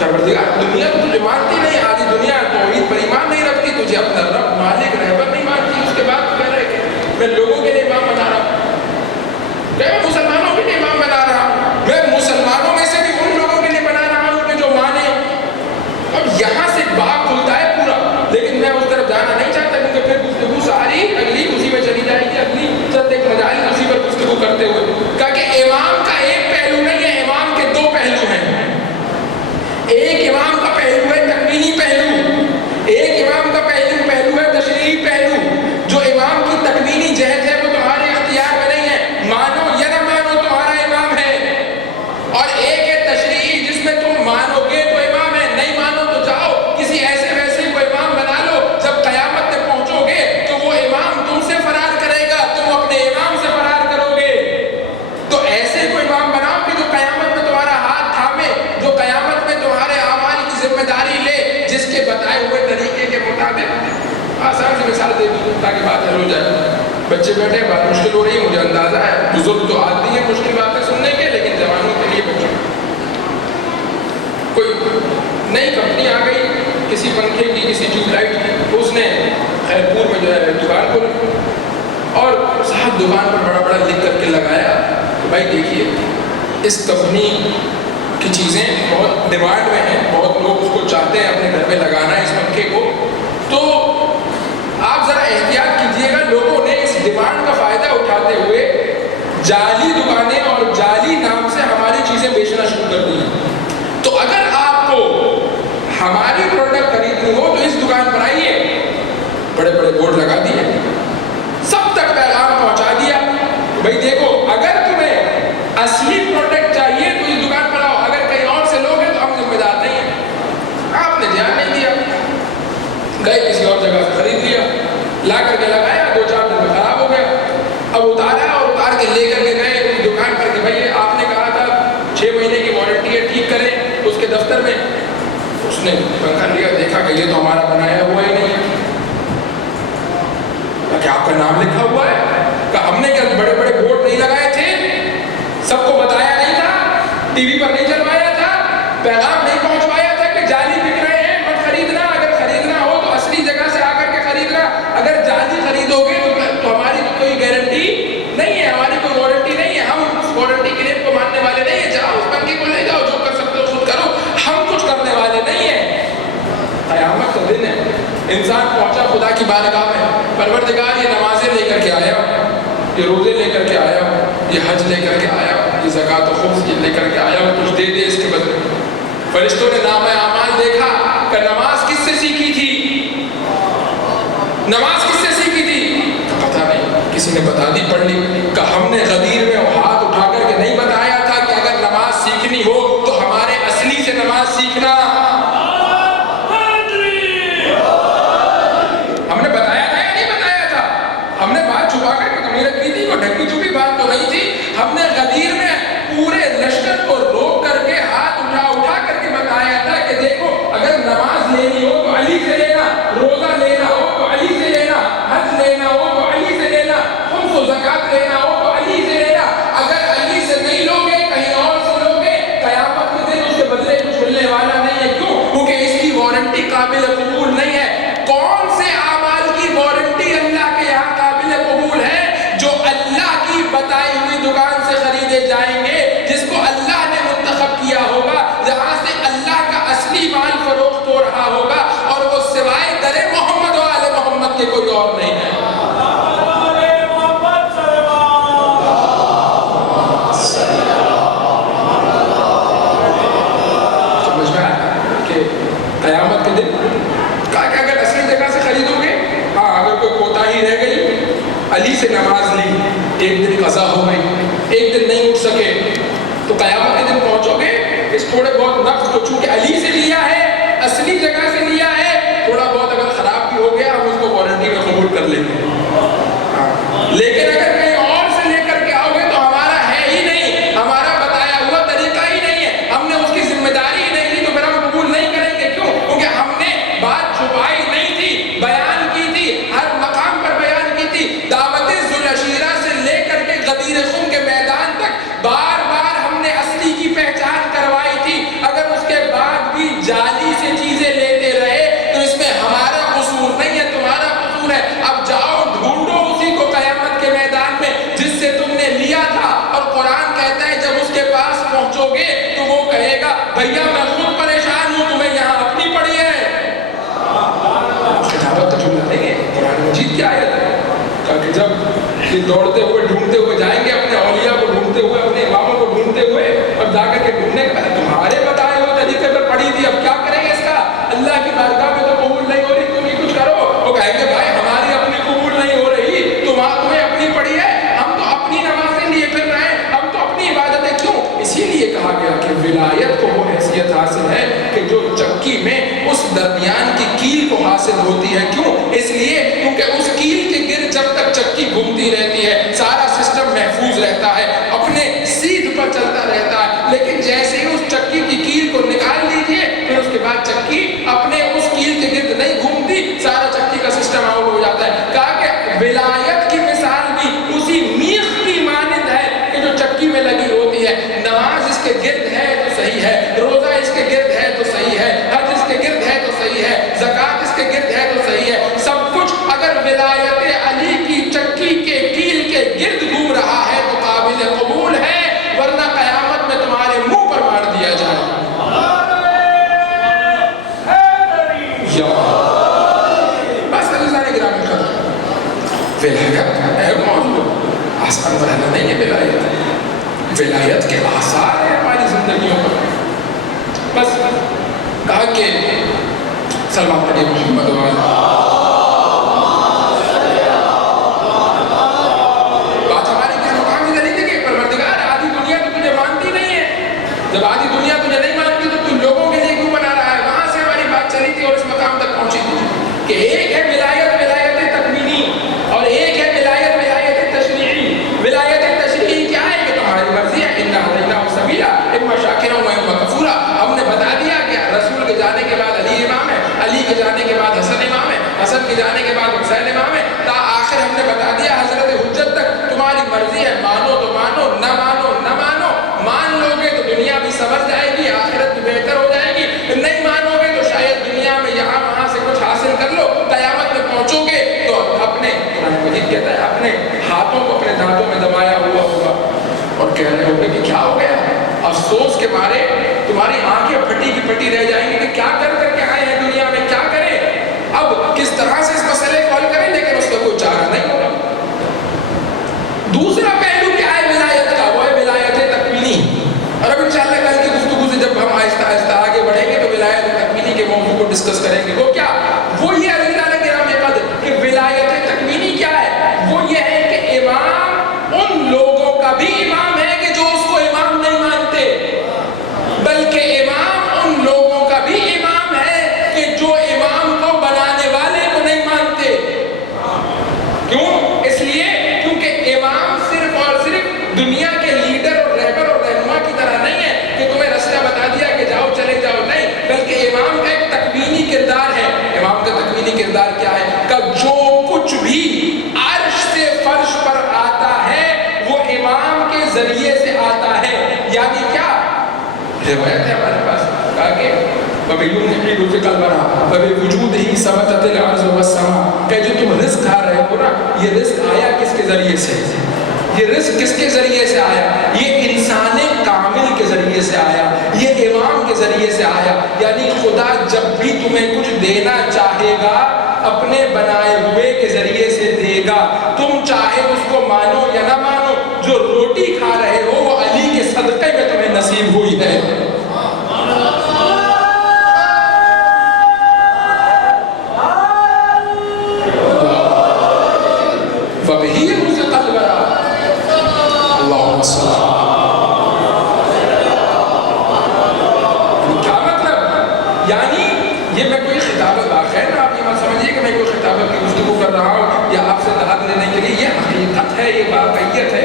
پروردگار دنیا تو تجھے مانتی نہیں، آدھی دنیا توحید پر ایمان نہیں رکھتی، تجھے اپنا رب مالک رہبر نہیں مانتی، اس کے بعد کہہ رہے کہ میں لوگوں کے لیے امام بنا رہا ہوں، میں مسلمانوں کے لیے امام بنا رہا ہوں، میں مسلمانوں میں سے بھی ان لوگوں کے لیے بنا رہا ہوں کہ جو مانے۔ اب یہاں سے باغ کھلتا ہے پورا، لیکن میں اس طرف جانا نہیں چاہتا کیونکہ پھر گفتگو ساری اگلی اسی میں چلی جائے گی، اگلی چند ایک مجالس اسی پر گفتگو کرتے ہوئے، کہ امام کا ایک پہلو نہیں ہے، امام کے دو پہلو ہیں۔ ایک امام کا پہلو ہے تکوینی پہلو، ایک امام کا پہلو ہے تشریعی پہلو۔ جو امام کی تکوینی جہت ہے وہ تمہارے اختیار میں نہیں ہے، مانو یا نہ مانو تمہارا امام ہے، اور ایک ہے تشریعی جس میں تم مانو گے تو امام ہے، نہیں مانو تو جاؤ کسی ایسے ویسے کو امام بنا لو، جب قیامت میں پہنچو گے تو وہ امام تم سے فرار کرے گا، تم اپنے امام سے فرار کرو گے۔ تو ایسے کو امام بناؤ کہ جو قیامت میں تمہارا ہاتھ تھامے، جو قیامت میں تمہارے اعمال کی ذمہ داری لے، جس کے بتائے ہوئے طریقے کے مطابق۔ آسان سی مثال دے دوں تاکہ بات حل ہو جائے۔ بچے بیٹھے ہیں، بات مشکل ہو رہی ہے، مجھے اندازہ ہے، بزرگ تو عادی ہیں مشکل باتیں سننے کے، لیکن جوانوں کے لیے بچوں کوئی نئی کمپنی آ گئی کسی پنکھے کی، کسی ٹیوب لائٹ کی، اس نے خیرپور میں جو ہے دکان کھولی، اور صاحب دکان پر بڑا بڑا لکھ کر کے لگایا کہ بھائی دیکھیے اس کمپنی کی چیزیں بہت ڈیمانڈ میں ہیں، بہت لوگ اس کو چاہتے ہیں اپنے گھر میں لگانا ہے اس پنکھے کو، تو آپ ذرا احتیاط کیجیے گا۔ لوگوں نے اس ڈیمانڈ کا فائدہ اٹھاتے ہوئے جعلی دکانیں اور جعلی نام سے ہماری چیزیں بیچنا شروع کر دی ہیں، تو اگر آپ کو ہماری پروڈکٹ خریدنی ہو تو اس دکان پر آئیے۔ بڑے بڑے بورڈ لگا دیے، سب تک پیغام پہنچا دیا، بھائی دیکھو اگر تمہیں اصلی پروڈکٹ چاہیے تو اس دکان پر آؤ، اگر کہیں اور سے لوگ ہیں تو ہم ذمہ دار نہیں ہیں۔ آپ نے دھیان نہیں دیا، گئے کسی اور جگہ سے خرید لیا، لا کر کے لگایا، 2-4 دن میں خراب ہو گیا، اب اتارا اور اتار کے لے کر کے گئے اس دکان پر کہ بھائی آپ نے کہا تھا 6 مہینے کی وارنٹی ہے، ٹھیک کریں اس کے دفتر میں۔ اس نے پنکھا لیا، دیکھا کہ یہ تو ہمارا ٹی وی پر نہیں چلوایا تھا، پیغام نہیں پہنچوایا تھا کہ جعلی بک رہے ہیں مت خریدنا، اگر خریدنا ہو تو اصلی جگہ سے آ کر کے خریدنا، اگر جعلی خریدو گے تو ہماری کوئی گارنٹی نہیں ہے، ہماری کوئی وارنٹی نہیں ہے، ہم اس وارنٹی کلیم کو ماننے والے نہیں ہیں، جاؤ اس بندے کو لے جاؤ، جو کر سکتے ہو خود کرو، ہم کچھ کرنے والے نہیں ہیں۔ قیامت کا دن ہے، انسان پہنچا خدا کی بارگاہ میں، پروردگار یہ نمازیں لے کر کے آیا، یہ روزے لے کر کے آیا، یہ حج لے کر کے آیا، یہ زکوٰۃ و خمس لے کر کے آیا، کچھ دے دے اس کے بدلے۔ فرشتوں نے نامہ اعمال دیکھا کہ نماز کس سے سیکھی تھی، نماز کس سے سیکھی تھی، پتہ نہیں، کسی نے بتا دی، پڑھ لی، کہ ہم نے غدیر میں ہاتھ اٹھا کر کے نہیں بتایا تھا کہ اگر نماز سیکھنی ہو تو ہمارے اصلی سے نماز سیکھنا، ہم نے بتایا تھا یا نہیں بتایا تھا، ہم نے بات چھپا کر کے تمہیں رکھی تھی، کوئی ڈھکی چھپی بات تو نہیں تھی، ہم نے غدیر میں پورے لشکر کو روک کر کے ہاتھ اٹھا کر کے بتایا تھا کہ دیکھو اگر نماز لینی ہو تو علی سے لینا، روزہ لینا ہو تو علی سے لینا، حج لینا ہو تو علی سے لینا، خمس و زکوٰۃ لینا ہو تو علی سے لینا، اگر علی سے نہیں لوگے کہیں اور سے لوگے، قیامت کے دن اس کے بدلے کچھ ملنے والا نہیں ہے، کیوں؟ کیونکہ اس کی وارنٹی قابل قبول نہیں ہے۔ کون سے اعمال کی وارنٹی اللہ کے یہاں قابل قبول ہے؟ جو اللہ کی بتائی ہوئی دکان سے خریدے جائیں گے، جس کو اللہ نے منتخب کیا ہوگا، جہاں سے اللہ کا اصلی مال فروخت ہو رہا ہوگا، اور وہ سوائے در محمد و آل محمد کے کوئی اور نہیں ہے۔ سمجھ میں آیا کہ قیامت کے دن کہا کہ اگر اصلی جگہ سے خریدو گے، ہاں اگر کوئی کوتاہی رہ گئی، علی سے نماز لی، ایک دن قضا ہو گئی، ایک دن نہیں اٹھ سکے، تو قیامت کے دن پہنچو گے، اس تھوڑے بہت نقص کو چونکہ علی سے لیا ہے، اصلی جگہ سے لیا ہے، تھوڑا بہت اگر خراب بھی ہو گیا ہم اس کو وارنٹی میں قبول کر لیں گے، لیکن اگر کہیں اور سے لے کر کے آؤ گے تو ہمارا ہے ہی نہیں، ہمارا بتایا ہوا طریقہ ہی نہیں ہے، ہم نے اس کی ذمہ داری ہی نہیں لی، تو پھر ہم قبول نہیں کریں گے، کیوں؟ کیونکہ ہم نے بات چھپائی نہیں تھی، بیان کی تھی، ہر مقام پر بیان کی تھی، دعوت ذوالعشیرہ سے لے کر کے غدیر خم کے میدان تک بار بار ہم نے اصلی کی پہچان کروائی تھی، اگر اس کے بعد بھی جعلی سے چیزیں لیتے رہے تو اس میں ہمارا قصور نہیں ہے، تمہارا قصور ہے، اب جاؤ ڈھونڈو اسی کو قیامت کے میدان میں جس سے تم نے لیا تھا، اور قرآن کہتا ہے جب اس کے پاس پہنچو گے تو وہ کہے گا بھیا میں خود پریشان ہوں، تمہیں یہاں اپنی پڑی ہے، خطابت تو جملہ نہیں ہے، قرآن مجید کی آیت ہے، کہ جب یہ دوڑتے ہوئے ڈھونڈتے ہوئے جائیں گے اپنے اولیاء کو ڈھونڈتے ہوئے، اپنے اماموں کو ڈھونڈتے ہوئے، اور جا کر کے ڈھونڈنے کے بعد تمہارے بتائے ہوئے طریقے پر پڑھی تھی، اب کیا کریں گے اس کا، اللہ کی بارگاہ میں تو قبول نہیں ہو رہی، تم ہی کچھ کرو، وہ کہیں گے بھائی ہماری اپنی قبول نہیں ہو رہی، تمہیں اپنی پڑھی ہے، ہم تو اپنی نمازیں لیے پھر رہے ہیں، ہم تو اپنی عبادتیں، کیوں؟ اسی لیے کہا گیا کہ ولایت کو وہ حیثیت حاصل ہے کہ جو چکی میں اس درمیان کی کیل کو حاصل ہوتی ہے، کیوں؟ اس لیے کیونکہ اس کیل کے گرد جب تک چکی گھومتی رہتی ہے سارا سسٹم محفوظ رہتا ہے، اپنے سیدھ پر چلتا رہتا ہے، لیکن جیسے ہی اس چکی کی کیل کو نکال لیجیے پھر اس کے بعد چکی اپنے اس کیل کے گرد نہیں گھومتی، سارا چکی کا سسٹم آؤٹ ہو جاتا ہے۔ کہا کہ ولایت کی مثال بھی اسی میخ کی مانند ہے کہ جو چکی میں لگی ہوتی ہے، نماز اس کے گرد ہے تو صحیح ہے، روزہ اس کے گرد ہے تو صحیح ہے، حج اس کے گرد ہے تو صحیح ہے، زکوٰۃ اس کے گرد ہے تو صحیح ہے، سب کچھ اگر ولایت علی کی چکی کے کیل کے گرد گھوم رہا ہے تو قابل قبول ہے، ورنہ قیامت میں تمہارے منہ پر مار دیا جائے۔ بس عزیزان گرامی خطر، ولایت ہے موضوع، آسان بڑھنا نہیں ہے، ولایت کے آثار ہیں ہماری زندگیوں پر۔ بس کہا کہ سلمان پڑھیے محمد والا، بات ہماری کس مقام سے چلی تھی کہ پروردگار آدھی دنیا تو تجھے مانتی نہیں ہے، جب آدھی دنیا تجھے نہیں مانتی تو تو لوگوں کے لیے کیوں بنا رہا ہے، وہاں سے ہماری بات چلی تھی اور اس مقام تک پہنچی تھی کہ ایک ہے ولایت تکوینی اور ایک ہے ولایت تشریعی۔ ولایت تشریعی کیا ہے کہ تمہاری مرضی ہے، انا ہدیناہ السبیل اما شاکرا و اما کفورا، ہم نے بتا دیا کہ رسول کے جانے کے بعد علی امام ہے، علی کے جانے کے بعد حسن امام ہے، حسن کے جانے کے بعد حسین امام ہے، تا آخر ہم نے بتا دیا حضرت حجت تک، تمہاری مرضی ہے، مانو تو مانو، نہ مانو نہ مانو، مان لو گے تو دنیا بھی سنور جائے گی، آخرت بھی بہتر ہو جائے گی. نہیں مانو گے تو شاید دنیا میں یہاں وہاں سے کچھ حاصل کر لو، قیامت میں پہنچو گے تو اپنے، قرآن مجید کہتا ہے، اپنے ہاتھوں کو اپنے دانتوں میں دبایا ہوا ہوگا اور کہہ رہے ہوگے کہ کیا ہو گیا. افسوس کے مارے تمہاری آنکھیں پھٹی کی پھٹی رہ جائیں گی کہ کیا کر کے آئے ہیں دنیا میں، کیا کریں، اب کس طرح سے اس مسئلے کو حل کریں. لیکن اس کا کوئی چارہ نہیں ہوگا. دوسرا پہلو کیا ہے ولایت کا؟ وہ ہے ولایت تکوینی. اور اب انشاءاللہ کل کی گفتگو سے جب ہم آہستہ آہستہ آگے بڑھیں گے تو ولایت تکوینی کے موضوع کو ڈسکس کریں گے. وہ کیا؟ وہ یہ عزیزان کرام قدر کہ ولایت تکوینی کیا ہے؟ وہ یہ ہے کہ امام ان لوگوں کا بھی امام ہے کہ جو اس کو امام نہیں مانتے، بلکہ امام ان لوگوں کا بھی امام ہے کہ جو امام کو بنانے والے کو نہیں مانتے. کیوں؟ اس لیے کیونکہ امام صرف اور صرف دنیا کے لیڈر اور رہبر اور رہنما کی طرح نہیں ہے کہ تمہیں رستہ بتا دیا کہ جاؤ چلے جاؤ، نہیں، بلکہ امام کا ایک تکوینی کردار ہے. امام کا تکوینی کردار کیا ہے؟ کہ جو کچھ بھی عرش سے فرش پر آتا ہے وہ امام کے ذریعے سے آتا ہے. یعنی کیا روایت ہے ہمارے پاس کہا کہ وَبِيُنْحِلُ فِي قَلْبَرَا وَبِوُجُودِهِ ثَبَتَتِ الْأَرْضُ وَالسَّمَاءُ کہ جو تم رزق کھا رہے ہو نا، یہ رزق آیا کس کے ذریعے سے؟ یہ رزق کس کے ذریعے سے آیا؟ یہ انسان کامل کے ذریعے سے آیا، یہ امام کے ذریعے سے آیا. یعنی خدا جب بھی تمہیں کچھ دینا چاہے گا اپنے بنائے ہوئے کے ذریعے سے دے گا. تم چاہے اس کو مانو یا نہ مانو، جو روٹی کھا رہے ہو وہ علی کے صدقے میں تمہیں نصیب ہوئی ہے. کیا مطلب؟ یعنی یہ میں کوئی خطابت آخر نا، آپ یہ مت سمجھیے کہ میں کوئی خطابت کی گفتگو کر رہا ہوں یا آپ سے داد لینے کے لیے. یہ حقیقت ہے، یہ واقعیت ہے.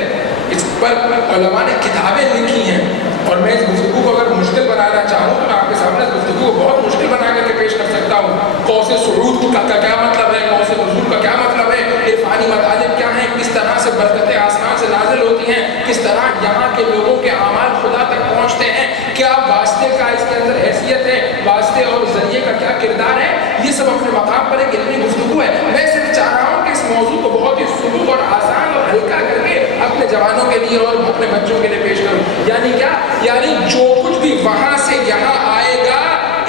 اس پر علماء نے کتابیں لکھی ہیں اور میں اس گفتگو کو اگر مشکل بنانا چاہوں تو میں آپ کے سامنے اس گفتگو کو بہت مشکل بنا کر کے پیش کر سکتا ہوں. قوس صعود کا کیا مطلب ہے، قوس نزول کا کیا مطلب ہے، عرفانی مطالب کیا ہیں، کس طرح سے برکتیں آسمان سے نازل ہوتی ہیں، کس طرح یہاں کے لوگوں کے اعمال خدا تک پہنچتے ہیں، کیا واسطے کا اس کے اندر حیثیت ہے، واسطے اور ذریعے کا کیا کردار ہے. یہ سب اپنے مقام پر ایک علمی گفتگو ہے. میں صرف چاہ رہا ہوں کہ اس موضوع کو بہت ہی سلوک اور آسان اور ہلکا کر کے اپنے جوانوں کے لیے اور اپنے بچوں کے لیے پیش کروں. یعنی کیا؟ یعنی جو کچھ بھی وہاں سے یہاں آئے گا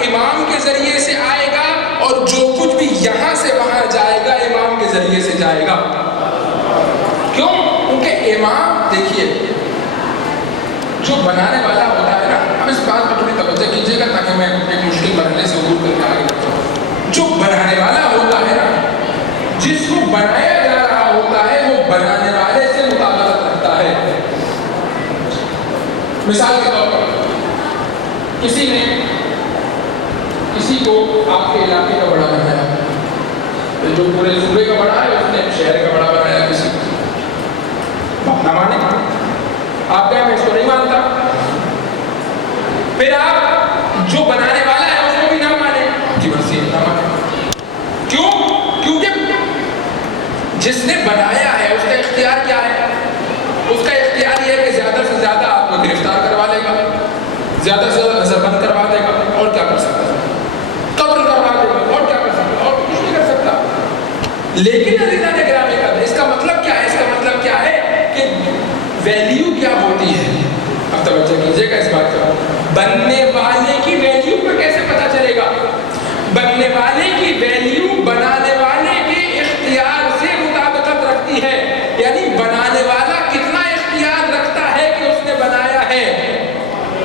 امام کے ذریعے سے آئے گا، اور جو کچھ بھی یہاں سے وہاں جائے گا امام کے ذریعے سے جائے گا. کیوں؟ کیونکہ امام دیکھیے جو بنانے والا ہوتا ہے نا، ہم اس بات پر تھوڑی توجہ کیجیے گا تاکہ میں ایک مشکل مرحلے سے عبور کر کے آگے بڑھتا ہوں. جو بنانے والا ہوتا ہے نا، جس کو بنایا جا رہا ہوتا ہے وہ بنانے والے سے مطابقت رکھتا ہے. مثال کے طور پر کسی نے کسی کو آپ کے علاقے کا بڑا بنایا، جو پورے صوبے کا بڑا ہے اس نے شہر کا بڑا بنایا. کسی کو نہ مانے، آپ کہیں میں اس کو نہیں مانتا، پھر آپ جو بنانے والا ہے اس کو بھی نہ مانے، آپ کی مرضی نہ مانے. کیوں؟ کیونکہ جس نے بنایا ہے اس کا اختیار کیا ہے؟ اس کا اختیار یہ ہے کہ زیادہ سے زیادہ آپ کو گرفتار کروا لے گا، زیادہ سے زیادہ نظر بند کروا دے گا، اور کیا کر سکتا ہے؟ قتل کروا دے گا، اور کیا کر سکتا ہے؟ اور کچھ نہیں کر سکتا. لیکن عزیزان گرامی قدر اس کا مطلب کیا ہے؟ اس کا مطلب کیا ہے کہ ویلیو کیا ہوتی ہے. اب توجہ کیجیے گا اس بات کا. بننے والے کی ویلیو کو کیسے پتا چلے گا؟ بننے والے کی ویلیو بنانے والے کے اختیار سے مطابقت رکھتی ہے. یعنی بنانے والا کتنا اختیار رکھتا ہے کہ اس نے بنایا ہے.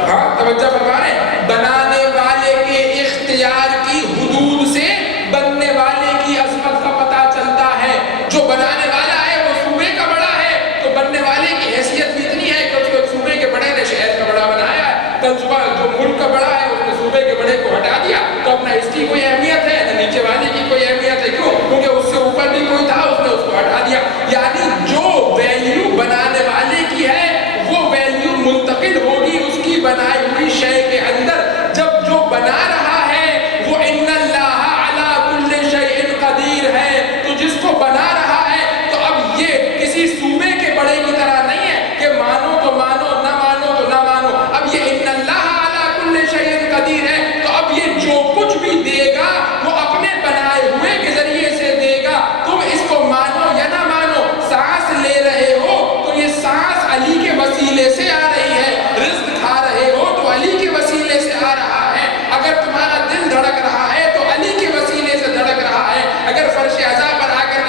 ہاں توجہ فرما رہے ہیں. بنانے والے کے اختیار کی حدود سے بننے والے کی عظمت کا پتہ چلتا ہے. جو بنانے والا ہے وہ صوبے کا بڑا ہے تو بننے والے کی حیثیت بھی اتنی ہے کہ اس کو صوبے کے بڑے نے شہر کا بڑا بنایا ہے. کل صبح جو ملک کا بڑا ہے اس نے صوبے کے بڑے کو ہٹا دیا تو اپنا اس کی کوئی اہمیت ہے نہ نیچے والے کی کوئی اہمیت ہے. کیوں؟ کیونکہ اس سے اوپر بھی کوئی تھا، اس نے اس کو ہٹا دیا. یعنی جو ویلیو بنانے والے کی ہے وہ ویلیو منتقل ہوگی اس کی بنائی ہوئی شے کے اندر. جب جو بنا رہا ہے وہ ان اللہ علی کل شیء قدیر ہے تو جس کو بنا رہا ہے تو اب یہ کسی صوبے کے بڑے کی طرح نہیں ہے کہ مانو تو مانو، نہ مانو تو نہ مانو. اب یہ ان اللہ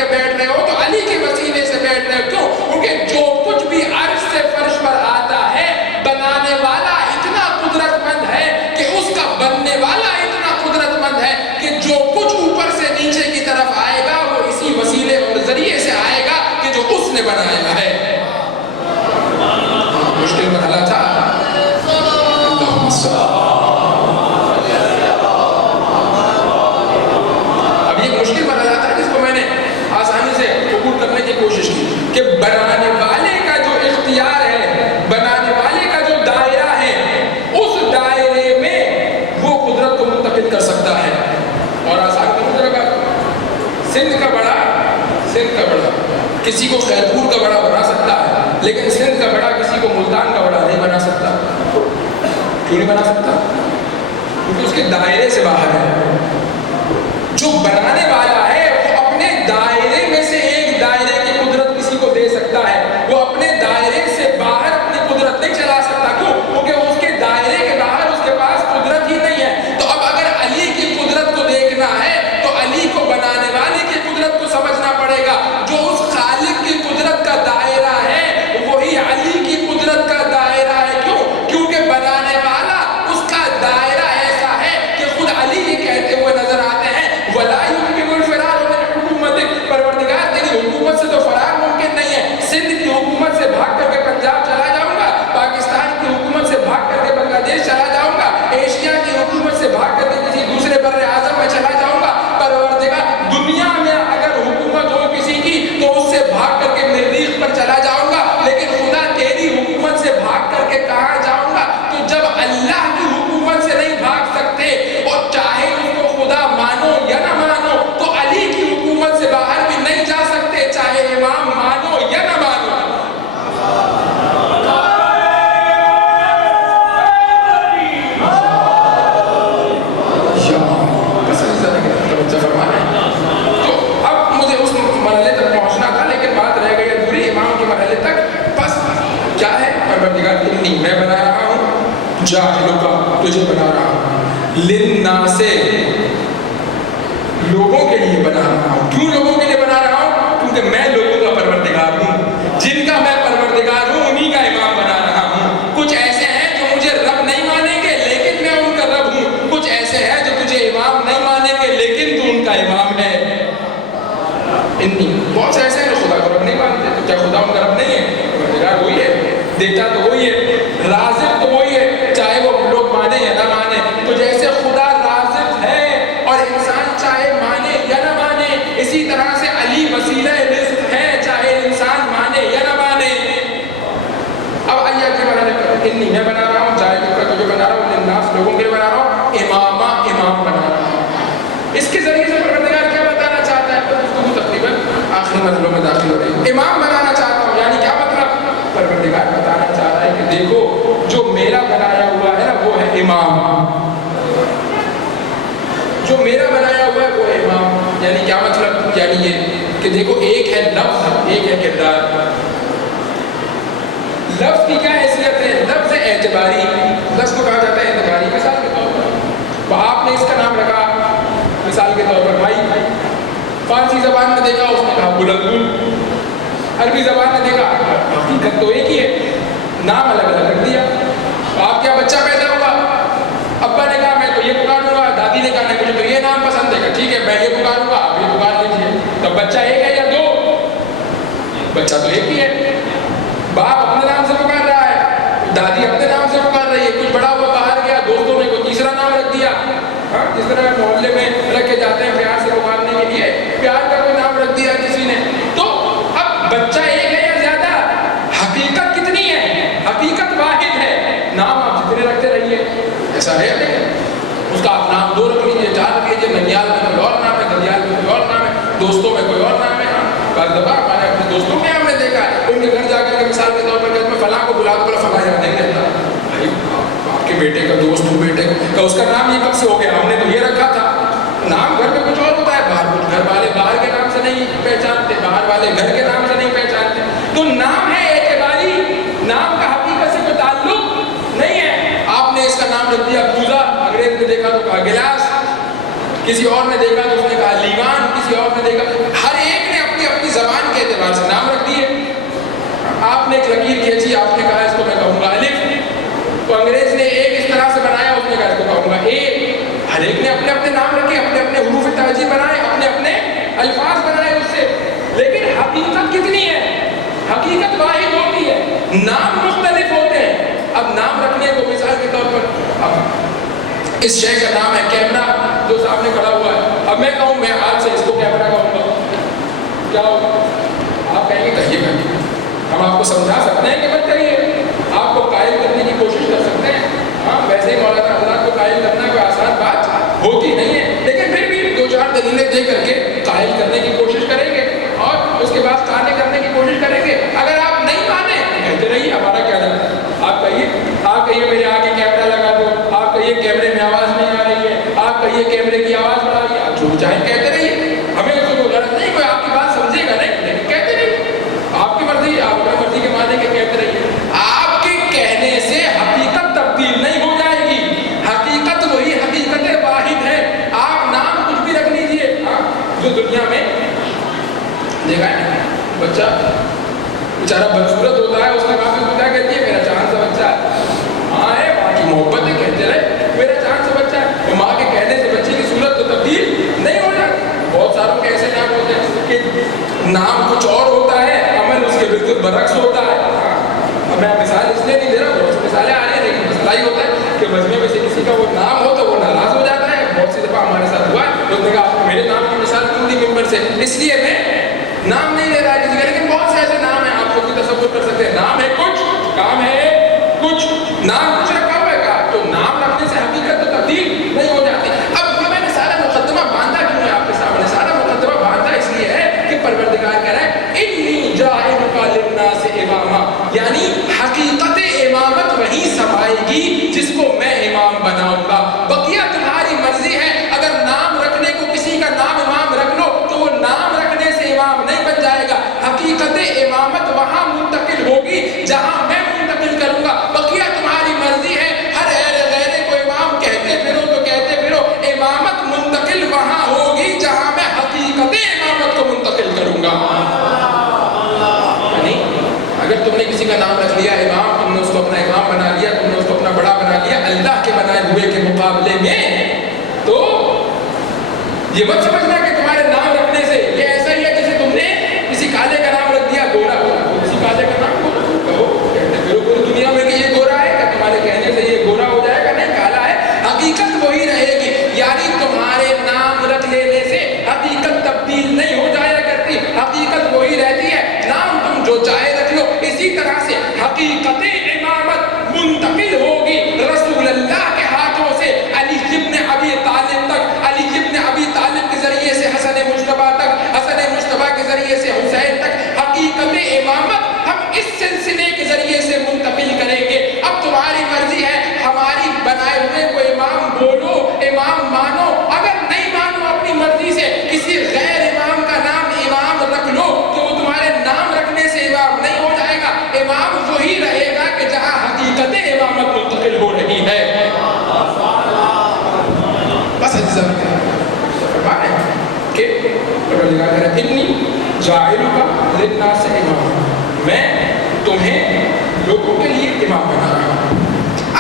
کے بیٹھ رہے ہو تو علی کے وسیلے سے بیٹھ رہے ہو. کیوں؟ کیونکہ جو کچھ بھی عرش سے فرش پر آتا ہے بنانے والا اتنا قدرت مند ہے کہ اس کا بننے والا اتنا قدرت مند ہے کہ جو کچھ اوپر سے نیچے کی طرف آئے گا وہ اسی وسیلے اور ذریعے سے آئے گا کہ جو اس نے بنایا ہے. مشکل مرحلہ تھا. اب یہ مشکل مرحلہ تھا جس کو میں نے آسانی سے قبول کرنے کی کوشش کی کہ بنانے والے کا جو اختیار ہے, بنانے والے کا جو دائرہ ہے, اس دائرے میں وہ قدرت کو منتقل کر سکتا ہے. اور آسان کروں ذرا بات, سندھ کا بڑا کسی کو خیرپور کا بڑا بنا سکتا ہے, لیکن سندھ کا بڑا کسی کو ملتان کا بڑا نہیں بنا سکتا. کیوں نہیں بنا سکتا؟ کیونکہ اس کے دائرے سے باہر ہے. جو بنانے والا ہے وہ اپنے دائرے میں سے ایک دائرے کی قدرت کسی کو دے سکتا ہے, وہ اپنے دائرے سے باہر اپنی قدرت نہیں چلا سکتا. کیوں؟ کیونکہ اس کے دائرے کے باہر اس کے پاس قدرت ہی نہیں ہے. تو اب اگر علی کی قدرت کو دیکھنا ہے تو علی کو بنانے والے کی قدرت کو سمجھنا پڑے گا. جو اس خالق کی قدرت کا دائرہ ہے وہی علی کی قدرت کا دائرہ ہے. کیوں؟ کیونکہ بنانے والا اس کا دائرہ ایسا ہے کہ خود علی یہ کہتے ہوئے نظر آتے ہیں وَلَا يُمْكِنُ الْفِرَارُ مِنْ حُكُومَتِكَ, پروردگار تیری حکومت سے تو فرار ممکن نہیں ہے. سندھ کی حکومت سے بھاگ کر کے پنجاب چلا جاؤں گا, پاکستان کی حکومت سے بھاگ کر کے بنگلہ دیش چلا جاؤں گا, ایشیا کی حکومت سے بھاگ کر کے کسی دوسرے بر اعظم میں چلا جاؤں گا. پروردگار دنیا میں اگر حکومت ہو کسی کی تو اس سے بھاگ کر کے مریخ پر چلا جاؤں گا, لیکن خدا تیری حکومت سے بھاگ کر کے کہاں جاؤں گا؟ تو جب اللہ کی حکومت سے نہیں بھاگ سکتے اور چاہے اس کو خدا مانو یا نہ مانو تو علی کی حکومت سے باہر بھی نہیں جا سکتے, چاہے امام مانو یا نہ مانو. تو اب مجھے اس مرحلے تک پہنچنا تھا لیکن بات رہ گئی ادھوری امام کے مرحلے تک. بس کیا ہے, پروردگار انی میں بنا رہا ہوں, جاہلوں کا تجھے بنا رہا ہوں, للناس لوگوں کے لیے بنا رہا ہوں. کیوں لوگوں کے لیے بنا رہا ہوں؟ کیونکہ میں لوگوں کا پروردگار ہوں, جن کا میں پروردگار ہوں انہی کا امام بنا رہا ہوں. کچھ ایسے ہیں جو مجھے رب نہیں مانیں گے لیکن میں ان کا رب ہوں, کچھ ایسے ہیں جو تجھے امام نہیں مانیں گے لیکن تو ان کا امام ہے. انی بہت سے ایسے ہیں جو خدا کو رب نہیں مانتے, تو کیا خدا ان کا رب نہیں ہے؟ پروردگار وہی ہے, دیتا تو وہی ہے, رازق تو وہی ہے, چاہے وہ لوگ مانے یا نہ مانے. تو جیسے خدا رازق ہے اور انسان چاہے مانے یا نہ مانے, اسی طرح سے علی وسیلہ رزق ہے چاہے انسان مانے یا نہ مانے. اب آئیے کے مرحلے پر, انی میں بنا رہا ہوں, جاہلوں کا تجھے بنا رہا ہوں, للناس لوگوں کے لیے بنا رہا ہوں, امام بنا رہا ہوں. اس کے ذریعے سے پروردگار کیا بتانا چاہتا ہے؟ گفتگو تقریباً آخری مرحلوں میں داخل ہو رہی ہے. امام بنانا چاہتا ہوں یعنی کیا مطلب؟ پروردگار بتانا چاہ رہا ہے کہ دیکھو جو میرا بنایا ہوا ہے نا وہ ہے امام, جو میرا بنایا ہوا ہے وہ ہے امام. یعنی کیا مطلب؟ یعنی یہ کہ دیکھو ایک ہے لفظ, ایک ہے کردار. لفظ کی کیا حیثیت ہے؟ لفظ اعتباری, لفظ کو کہا جاتا ہے اعتباری. مثال کے طور پر آپ نے اس کا نام رکھا, مثال کے طور پر بھائی, فارسی زبان میں دیکھا اس نے کہا بلندل, عربی زبان میں دیکھا حقیقت تو ایک ہی ہے, نام الگ الگ رکھ دیا. آپ کیا بچہ پیدا ہوا, ابا نے کہا میں تو یہ پکاروں گا, دادی نے کہا نہیں مجھے تو یہ نام پسند ہے, ٹھیک ہے میں یہ پکاروں گا آپ یہ پکار لیجیے. تو بچہ ایک ہے یا دو؟ بچہ تو ایک ہی ہے. باپ اپنے نام سے پکار رہا ہے, دادی اپنے نام سے پکار رہی ہے, کچھ بڑا ہوا باہر گیا, دوستوں نے کوئی تیسرا نام رکھ دیا. ہاں, جس طرح محلے میں رکھے جاتے ہیں پیار سے پکارنے کے لیے, پیار کا کوئی نام رکھ دیا کسی نے. تو اب بچہ ایک ہے یا زیادہ؟ حقیقت کتنی ہے؟ حقیقت واحد ہے. نام آپ جتنے رکھتے رہیے, ایسا ہے اس کا آپ نام 2 رکھ لیجیے, 4 رکھ لیجیے, ننیال میں کوئی اور نام ہے, دنیال میں کوئی اور نام ہے, دوستوں میں کوئی اور نام ہے. بعض دفعہ ہمارے اپنے دوستوں کے ہم نے دیکھا ہے, ان کے گھر جا کر کے مثال کے طور پر کہ میں فلاں کو بلا دو, بلا فلاں یاد نہیں رہتا. بھائی آپ کے بیٹے کا دوست ہوں, بیٹے کا اس کا نام یہ کب سے ہو گیا؟ ہم نے تو یہ رکھا تھا. نام گھر میں کچھ اور ہوتا ہے, باہر کچھ. گھر والے باہر کے نام سے نہیں پہچانتے, باہر والے گھر کے نام سے نہیں پہچانتے. تو نام ہے اعتباری, نام کا حقیقت سے کوئی تعلق نہیں ہے. آپ نے اس کا نام رکھ دیا پوزا, انگریز نے دیکھا تو کہا گلاس, کسی اور نے دیکھا تو اس نے کہا لیوان, کسی اور نے دیکھا. ہر ایک نے اپنے نام مختلف ہوتے ہیں. اب نام رکھنے کو مثال کے طور پر اب اس شے کا نام ہے کیمرہ جو سامنے کھڑا ہوا ہے. اب میں کہوں میں آج سے اس کو کیمرہ کہوں گا, کیا ہوگا؟ آپ کہیں گے کہیے گا. ہم آپ کو سمجھا سکتے ہیں کہ مت کریے, آپ کو قائل کرنے کی کوشش کر سکتے ہیں. ہاں ویسے ہی مولانا حضرات کو قائل کرنا کوئی آسان بات ہوتی نہیں ہے, لیکن پھر بھی دو چار دلیلیں دے کر کے قائل کرنے کی کوشش کریں گے اور اس کے بعد قانع کرنے کی کوشش کریں گے. اگر آپ نہیں مانے کہتے رہیے, ہمارا کیا جاتا ہے. آپ کہیے میرے آگے کیمرہ لگا دو, آپ کہیے کیمرے میں آواز نہیں آ رہی ہے, آپ کہیے کیمرے کی آواز بڑھا رہی ہے, آپ جو چاہیں کہتے رہیے. ہمیں اس کو غلط نہیں, کوئی آپ کی بات سمجھے گا نہیں, لیکن کہتے رہیے. آپ کی مرضی, آپ اپنی مرضی کے معنی کے کہتے رہیے. آپ کے کہنے سے حقیقت تبدیل نہیں ہو جائے گی. حقیقت وہی حقیقت واحد ہے. آپ نام کچھ بھی رکھ لیجئے. جو دنیا میں دیکھا ہے بچہ بیچارہ بدصورت ہوتا ہے, اس کے ماں بھی کیا کہتی ہے, میرا چاند سا بچہ ہے. ماں ہے, ماں کی محبت ہے, کہتے رہے میرا چاند سا بچہ ہے. تو ماں کے کہنے سے بچے کی صورت تو تبدیل نہیں ہو جاتی. بہت ساروں کے ایسے نام ہوتے ہیں کہ نام کچھ اور ہوتا ہے, عمل اس کے بالکل برعکس ہوتا ہے. اب میں مثال اس لیے نہیں دے رہا, بہت سی مثالیں آ رہی ہیں, لیکن مسئلہ ہی ہوتا ہے کہ مجمع میں سے کسی کا وہ نام ہو تو وہ ناراض ہو جاتا ہے. بہت سی دفعہ ہمارے ساتھ ہوا ہے, لوگوں نے کہا میرے نام کی مثال کیوں دی ممبر سے, اس لیے میں نام نہیں لے رہا ہے کسی کا. لیکن بہت سے ایسے نام ہیں آپ لوگ بھی تصور کر سکتے ہیں. نام ہے کچھ, کام ہے کچھ, نام کچھ رکھا ہوا ہے کا, تو نام رکھنے سے حقیقت تو تبدیل نہیں ہو جاتی. اب یہ میں نے سارا مقدمہ باندھا کیوں ہے آپ کے سامنے؟ سارا مقدمہ باندھا اس لیے ہے کہ پروردگار کہہ رہا ہے انی جاعلک للناس اماما, یعنی حقیقت امامت وہی سمائے گی جس کو میں امام بناؤں گا. بقیہ تمہاری مرضی ہے. اگر نام رکھنے کو کسی کا نام امام رکھ لو تو وہ نام رکھنے سے امام نہیں بن جائے گا. حقیقت امامت وہاں منتقل ہوگی جہاں میں منتقل کروں گا. بقیہ تمہاری مرضی ہے. ہر غیر کو امام کہتے پھرو تو کہتے پھرو, امامت منتقل وہاں ہوگی جہاں میں حقیقت امامت کو منتقل کروں گا. یعنی اگر تم نے کسی کا نام رکھ لیا امام, تم نے اس کو اپنا امام بنا لیا, تم نے اس کو اپنا بڑا بنا لیا اللہ کے بنائے ہوئے کے مقابلے میں, تو یہ مت سمجھنا کہ تمہارے نام رکھنے سے یہ ایسا ہی ہے جیسے تم نے کسی کالے کا نام رکھ دیا گورا. کسی کالے کا نام گورا کہو, کہتے پھرو پوری دنیا میں کہ یہ گورا ہے, کہ تمہارے کہنے سے یہ گورا ہو جائے گا. نہیں, کالا ہے. حقیقت وہی رہے گی. یعنی تمہارے نام رکھ لینے سے حقیقت تبدیل نہیں ہو جایا کرتی, حقیقت وہی رہتی ہے. نام تم جو چاہے رکھ لو. اسی طرح سے حقیقت امامت منتقل ہوگی رسول اللہ کے ہاتھوں سے علی ابن ابی طالب تک, علی ابن ابی طالب کے ذریعے سے حسن مجتبیٰ تک, حسن مجتبیٰ کے ذریعے سے حسین تک. حقیقت امامت ہم اس سلسلے کے ذریعے سے منتقل کریں گے. اب تمہاری مرضی ہے, ہماری بنائے ہوئے کو امام بولو, امام مانو. اگر نہیں مانو اپنی مرضی سے کسی غیر امام کا نام امام رکھ لو کہ وہ تمہارے نام رکھنے سے امام نہیں ہو جائے گا. امام وہی رہے گا کہ جہاں حقیقت امامت منتقل ہو رہی ہے. بس کہ انی جاعلک للناس اماما, میں تمہیں لوگوں کے لیے امام بنا رہا ہوں.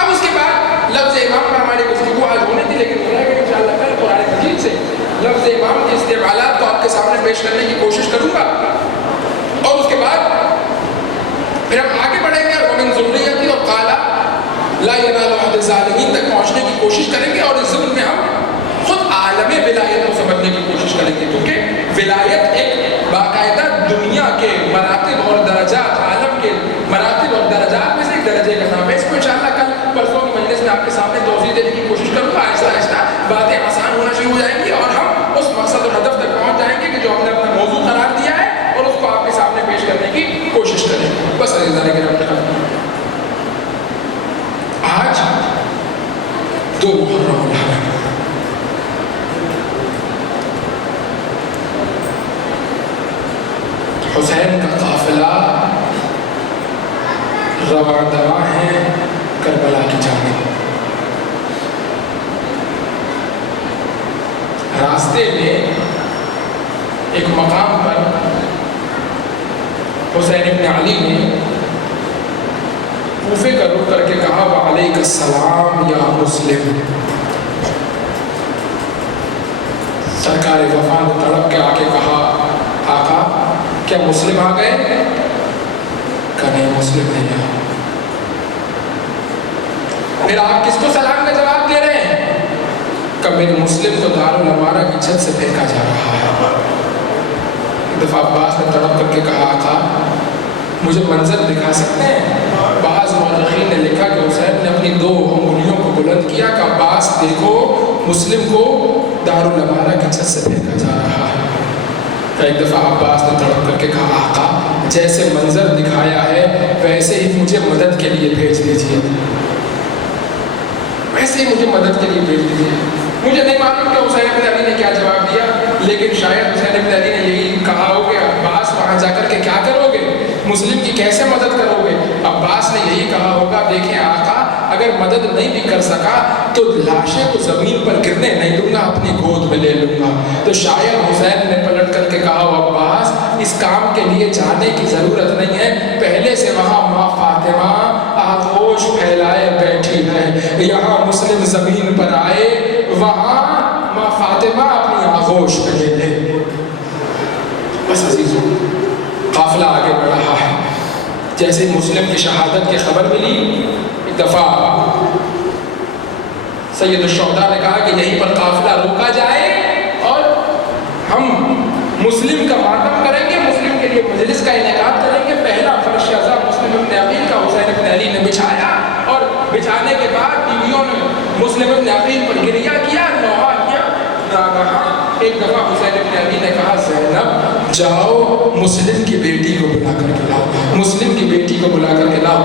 اب اس کے بعد لفظ امام پر ہماری گفتگو آج ہونے تھی, لیکن ہو رہا ہے کہ انشاءاللہ کل قرآن مجید سے لفظ امام کے استعمالات تو آپ کے سامنے پیش کرنے کی کوشش کروں گا. اور اس کے بعد پھر ہم آگے بڑھیں گے اور ومن ذریتی اور قال لا ینال عہد الظالمین تک پہنچنے کی کوشش کریں گے. اور اس ضمن میں ہم خود عالم ولایت کو سمجھنے کی کوشش کریں گے, کیونکہ ولایت ایک باقاعدہ دنیا کے مراتب اور درجات, عالم کے مراتب اور درجات میں سے ایک درجے کا نام ہے. اس کو انشاءاللہ کل پرسوں کی مجلس میں آپ کے سامنے توضیح دینے کی کوشش کروں گا. آہستہ آہستہ باتیں آسان ہونا شروع ہو جائیں گی اور ہم اس مقصد اور ہدف تک پہنچ جائیں گے کہ جو ہم نے اپنا موضوع قرار دیا ہے اور اس کو آپ کے سامنے پیش کرنے کی کوشش کریں. بس عزیزان کرام, آج 2 محرم الحرام, حسین کا قافلہ رواں دواں ہے کربلا کی جانب. راستے میں ایک مقام پر حسین ابن علی نے کوفے کا رخ کر کے کہا وعلیک السلام یا مسلم. سرکار وفا نے تڑپ کے آ کے کہا آقا کیا مسلم آ گئے؟ کہا نہیں مسلم نہیں ہے۔ پھر آپ کس کو سلام کا جواب دے رہے ہیں؟ کہ میرے مسلم کو دارالامارہ کی چھت سے پھینکا جا رہا ہے۔ ایک دفعہ عباس نے تڑپ کر کے کہا آقا مجھے منظر دکھا سکتے ہیں؟ بعض مورخین نے لکھا کہ حسین نے اپنی 2 انگلیوں کو بلند کیا کہ عباس دیکھو مسلم کو دارالامارہ کی چھت سے پھینکا جا رہا ہے۔ کہ ایک دفعہ عباس نے تڑپ کر کے کہا آقا جیسے منظر دکھایا ہے ویسے ہی مجھے مدد کے لیے بھیج دیجیے، ویسے ہی مجھے مدد کے لیے بھیج دیجیے۔ مجھے نہیں معلوم کہ حسین بن علی نے کیا جواب دیا، لیکن شاید حسین بن علی نے یہی کہا ہو کہ عباس وہاں جا کر کے کیا کرو گے، مسلم کی کیسے مدد کرو گے؟ عباس نے یہی کہا ہوگا دیکھیں آقا اگر مدد نہیں بھی کر سکا تو لاشیں کو زمین پر گرنے نہیں دوں گا، اپنی گود میں لے لوں گا۔ تو شاید حسین نے پلٹ کر کے کہا ہو عباس اس کام کے لیے جانے کی ضرورت نہیں ہے، پہلے سے وہاں ماں فاطمہ آغوش پھیلائے بیٹھی ہے، یہاں مسلم زمین پر آئے وہاں ماں فاطمہ اپنی آغوش میں لے لے۔ بس عزیزوں قافلہ آگے بڑھ رہا ہے۔ جیسے مسلم کی شہادت کی خبر ملی، ایک دفعہ سید الشہداء نے کہا کہ یہیں پر قافلہ روکا جائے اور ہم مسلم کا ماتم کریں گے، مسلم کے لیے مجلس کا انعقاد کریں گے۔ پہلا فرش ازا مسلم ابن عقیل کا حسین ابن علی نے بچھایا اور بچھانے کے بعد بیویوں نے مسلم ابن عقیل پر گریہ کیا، نوحہ کیا۔ ایک دفعہ حسین ابن علی نے کہا زینب جاؤ مسلم کی بیٹی کو بلا کر کے لاؤ، مسلم کی بیٹی کو بلا کر کے لاؤ۔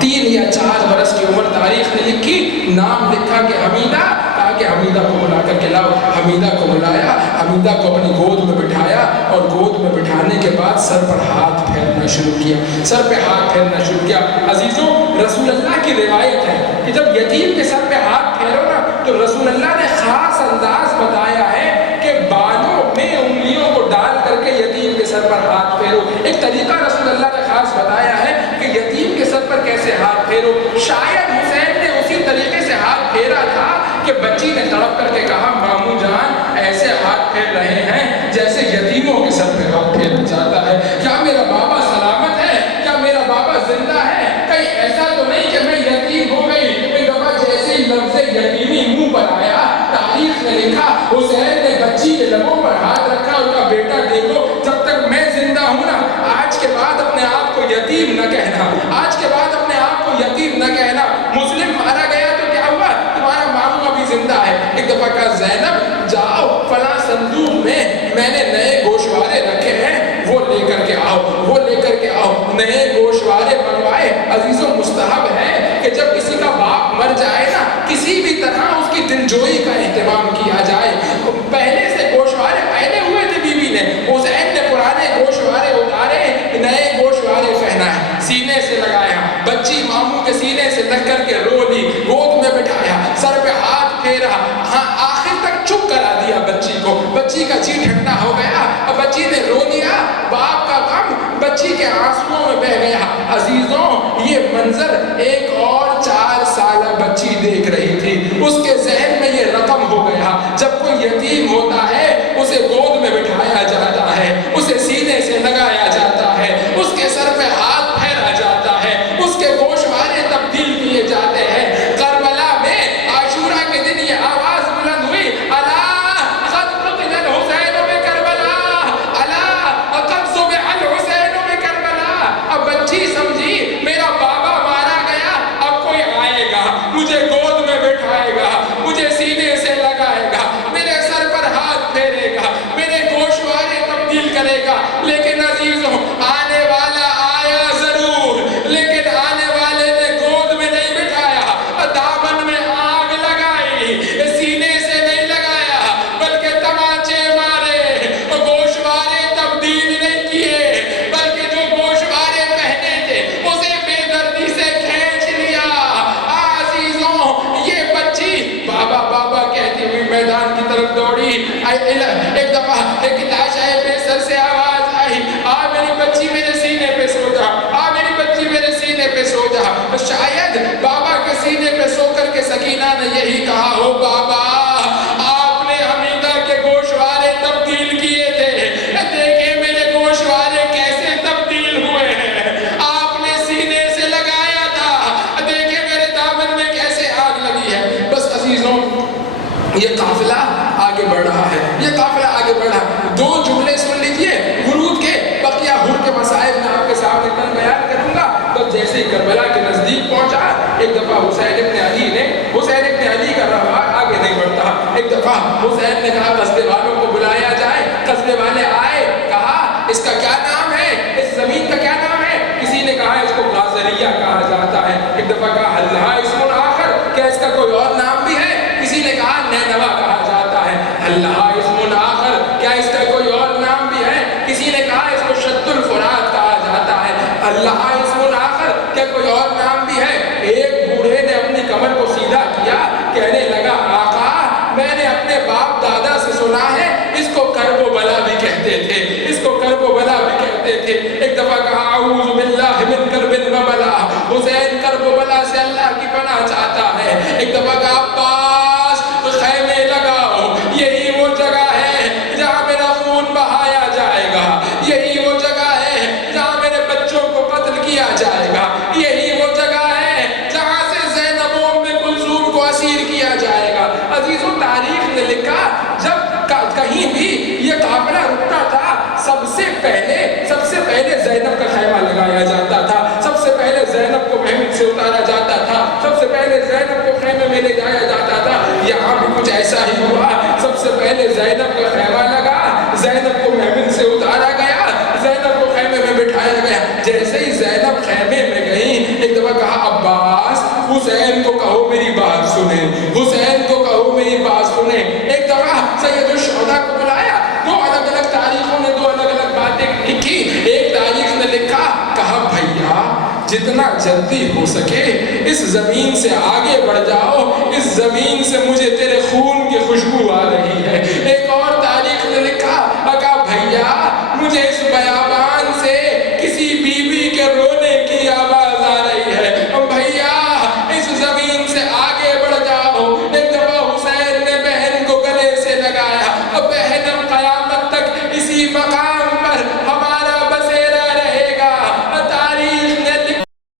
3 یا 4 برس کی عمر تاریخ نے لکھی، نام لکھا کہ حمیدہ، کہا کہ حمیدہ کو بلا کر کے لاؤ۔ حمیدہ کو بلایا، حمیدہ کو اپنی گود میں بٹھایا اور گود میں بٹھانے کے بعد سر پر ہاتھ پھیرنا شروع کیا، سر پہ ہاتھ پھیرنا شروع کیا۔ عزیزوں رسول اللہ کی روایت ہے کہ جب یتیم کے سر پہ ہاتھ پھیرو نا تو رسول اللہ نے خاص انداز بتایا ہے کہ بالوں میں انگلیوں کو ڈال کر کے یتیم کے سر پر ہاتھ پھیرو۔ ایک طریقہ رسول اللہ نے خاص بتایا ہے کہ یتیم کے سر پر کیسے ہاتھ پھیرو۔ شاید حسین نے اسی طریقے سے ہاتھ پھیرا تھا کہ بچی نے تڑپ کر کے کہا ماموں جان ایسے ہاتھ پھیر رہے ہیں جیسے یتیموں کے سر پہ ہاتھ پھیرا جاتا ہے، کیا میرا بابا سلامت ہے، کیا میرا بابا زندہ ہے، کہیں ایسا تو نہیں کہ میں یتیم ہو گئی۔ ایک دفعہ جیسے ہی لفظ یتیمی منہ پر آیا تاریخ نے لکھا حسین نے بچی کے لبوں پر ہاتھ رکھا اور کہا بیٹا دیکھو جب تک میں زندہ ہوں نا آج کے بعد اپنے آپ کو یتیم نہ کہنا، آج کے بعد اپنے آپ کو یتیم نہ کہنا۔ مسلم مارا گیا تو کیا ہوا، تمہارا ماموں ابھی زندہ ہے۔ ایک دفعہ کہا زینب جاؤ فلاں صندوق میں نے نئے گوشوارے رکھے ہیں وہ لے کر کے آؤ، وہ لے کر کے آؤ۔ نئے گوشوارے منگوائے۔ عزیزوں مستحب ہے کہ جب کسی کا باپ مر جائے نا کسی بھی طرح اس کی دلجوئی کا اہتمام کیا جائے۔ پہلے سے گوشوارے پہنے ہوئے تھے بیوی نے، حسین نے پرانے گوشوارے اتارے، نئے گوشوارے پہنائے، سینے سے لگایا، بچی ماموں کے سینے سے لگ کر کے رو لی، گود میں بٹھایا، سر پہ ہاتھ پھیرا، آخر تک چپ کرا دیا بچی کو۔ بچی کا جی ٹھنڈا ہو گیا، اب بچی نے رو دیا، باپ کا غم بچی کے آنسوؤں میں بہہ گیا۔ عزیزوں یہ منظر ایک اور 4 سالہ بچی دیکھ رہی تھی، اس کے ذہن میں یہ رقم ہو گیا جب کوئی یتیم ہوتا ہے اسے گود میں بٹھایا جاتا ہے، اسے سینے سے لگایا جاتا ہے، اس کے سر پہ ہاتھ پھیرا جاتا ہے، اس کے گوشوارے تبدیل کیے جاتے ہیں۔ کربلا میں عاشورہ کے دن یہ آواز بلند ہوئی الا قد قتل الحسین بکربلا، الا قد ذبح الحسین بکربلا۔ اب بچی سمجھی میرا بابا مارا گیا، اب کوئی آئے گا مجھے گود میں بٹھائے گا، مجھے سینے سے لگائے گا، میرے سر پر ہاتھ پھیرے گا، میرے گوشوارے تبدیل کرے گا۔ لیکن عزیزوں آنے والا آیا ضرور، لیکن آنے والے نے گود میں نہیں بٹھایا، دامن میں آگ لگائی، سینے سے نہیں لگایا بلکہ تماچے مارے، گوشوارے تبدیل نہیں کیے بلکہ جو گوشوارے پہنے تھے اسے بے دردی سے کھینچ لیا۔ عزیزوں یہ بچی بابا بابا کہتی ہوئی میدان کی طرف دوڑی۔ ایک دفعہ ایک لاش بے سر سے آواز آئی، آ میری بچی میرے اس کا کیا نام ہے؟ اس زمین کا کیا نام ہے؟ کسی نے کہا اس کو غازریہ کہا جاتا ہے، ایک دفعہ کہا اللہ اسم آخر، کیا اس کا کوئی اور نام بھی ہے؟ کسی نے کہا نینوا کہا جاتا ہے، اللہ اسم آخر، کیا اس کا کوئی اور نام بھی ہے؟ کسی نے کہا اس کو شد الفرات کہا جاتا ہے، اللہ اسم آخر، کیا کوئی اور نام بھی ہے؟ ایک بوڑھے نے اپنی کمر کو سیدھا کیا، کہنے لگا آقا میں نے اپنے باپ دادا سے سنا ہے اس کو کرب و بلا بھی کہتے تھے، اس کو کرب و بلا بھی کہتے تھے۔ ایک دفعہ کہا اعوذ باللہ من کرب و بلا، حسین کرب و بلا سے اللہ کی پناہ چاہتا ہے۔ ایک دفعہ کہا عباس خیمے لگاؤ، یہی وہ جگہ ہے جہاں میرا خون بہایا جائے گا، یہی وہ جگہ ہے جہاں میرے بچوں کو قتل کیا جائے گا، یہی وہ جگہ ہے جہاں سے زینب و ام کلثوم کو اسیر کیا جائے گا۔ عزیزوں تاریخ نے لکھا جب کہیں بھی یہ قافلہ رکتا تھا سب سے پہلے زینب کا خیمہ لگایا جاتا تھا، سب سے پہلے زینب کو محمد سے اتارا جاتا تھا، سب سے پہلے زینب کو خیمے میں لے جایا جاتا تھا۔ یہاں بھی کچھ ایسا ہی ہوا، سب سے پہلے زینب کا خیمہ لگا، زینب کو محمد سے اتارا گیا، زینب کو خیمے میں بٹھایا گیا۔ جیسے ہی زینب خیمے میں گئی ایک دفعہ کہا عباس حسین کو کہو میری بات سنیں، حسین کو کہو میری بات سنیں۔ ایک دفعہ سید الشہداء کو بلایا، دو الگ الگ تاریخوں نے دو الگ الگ باتیں لکھی۔ ایک تاریخ نے لکھا، کہا بھیا جتنا جلدی ہو سکے اس زمین سے آگے بڑھ جاؤ، اس زمین سے مجھے تیرے خون کی خوشبو آ رہی ہے۔ ایک اور تاریخ نے لکھا، کہا بھیا مجھے اس بیابان سے کسی بیوی کے رونے کی آواز آ رہی ہے، بھیا اس زمین سے آگے بڑھ جاؤ۔ ایک دفعہ حسین نے بہن کو گلے سے لگایا، بہن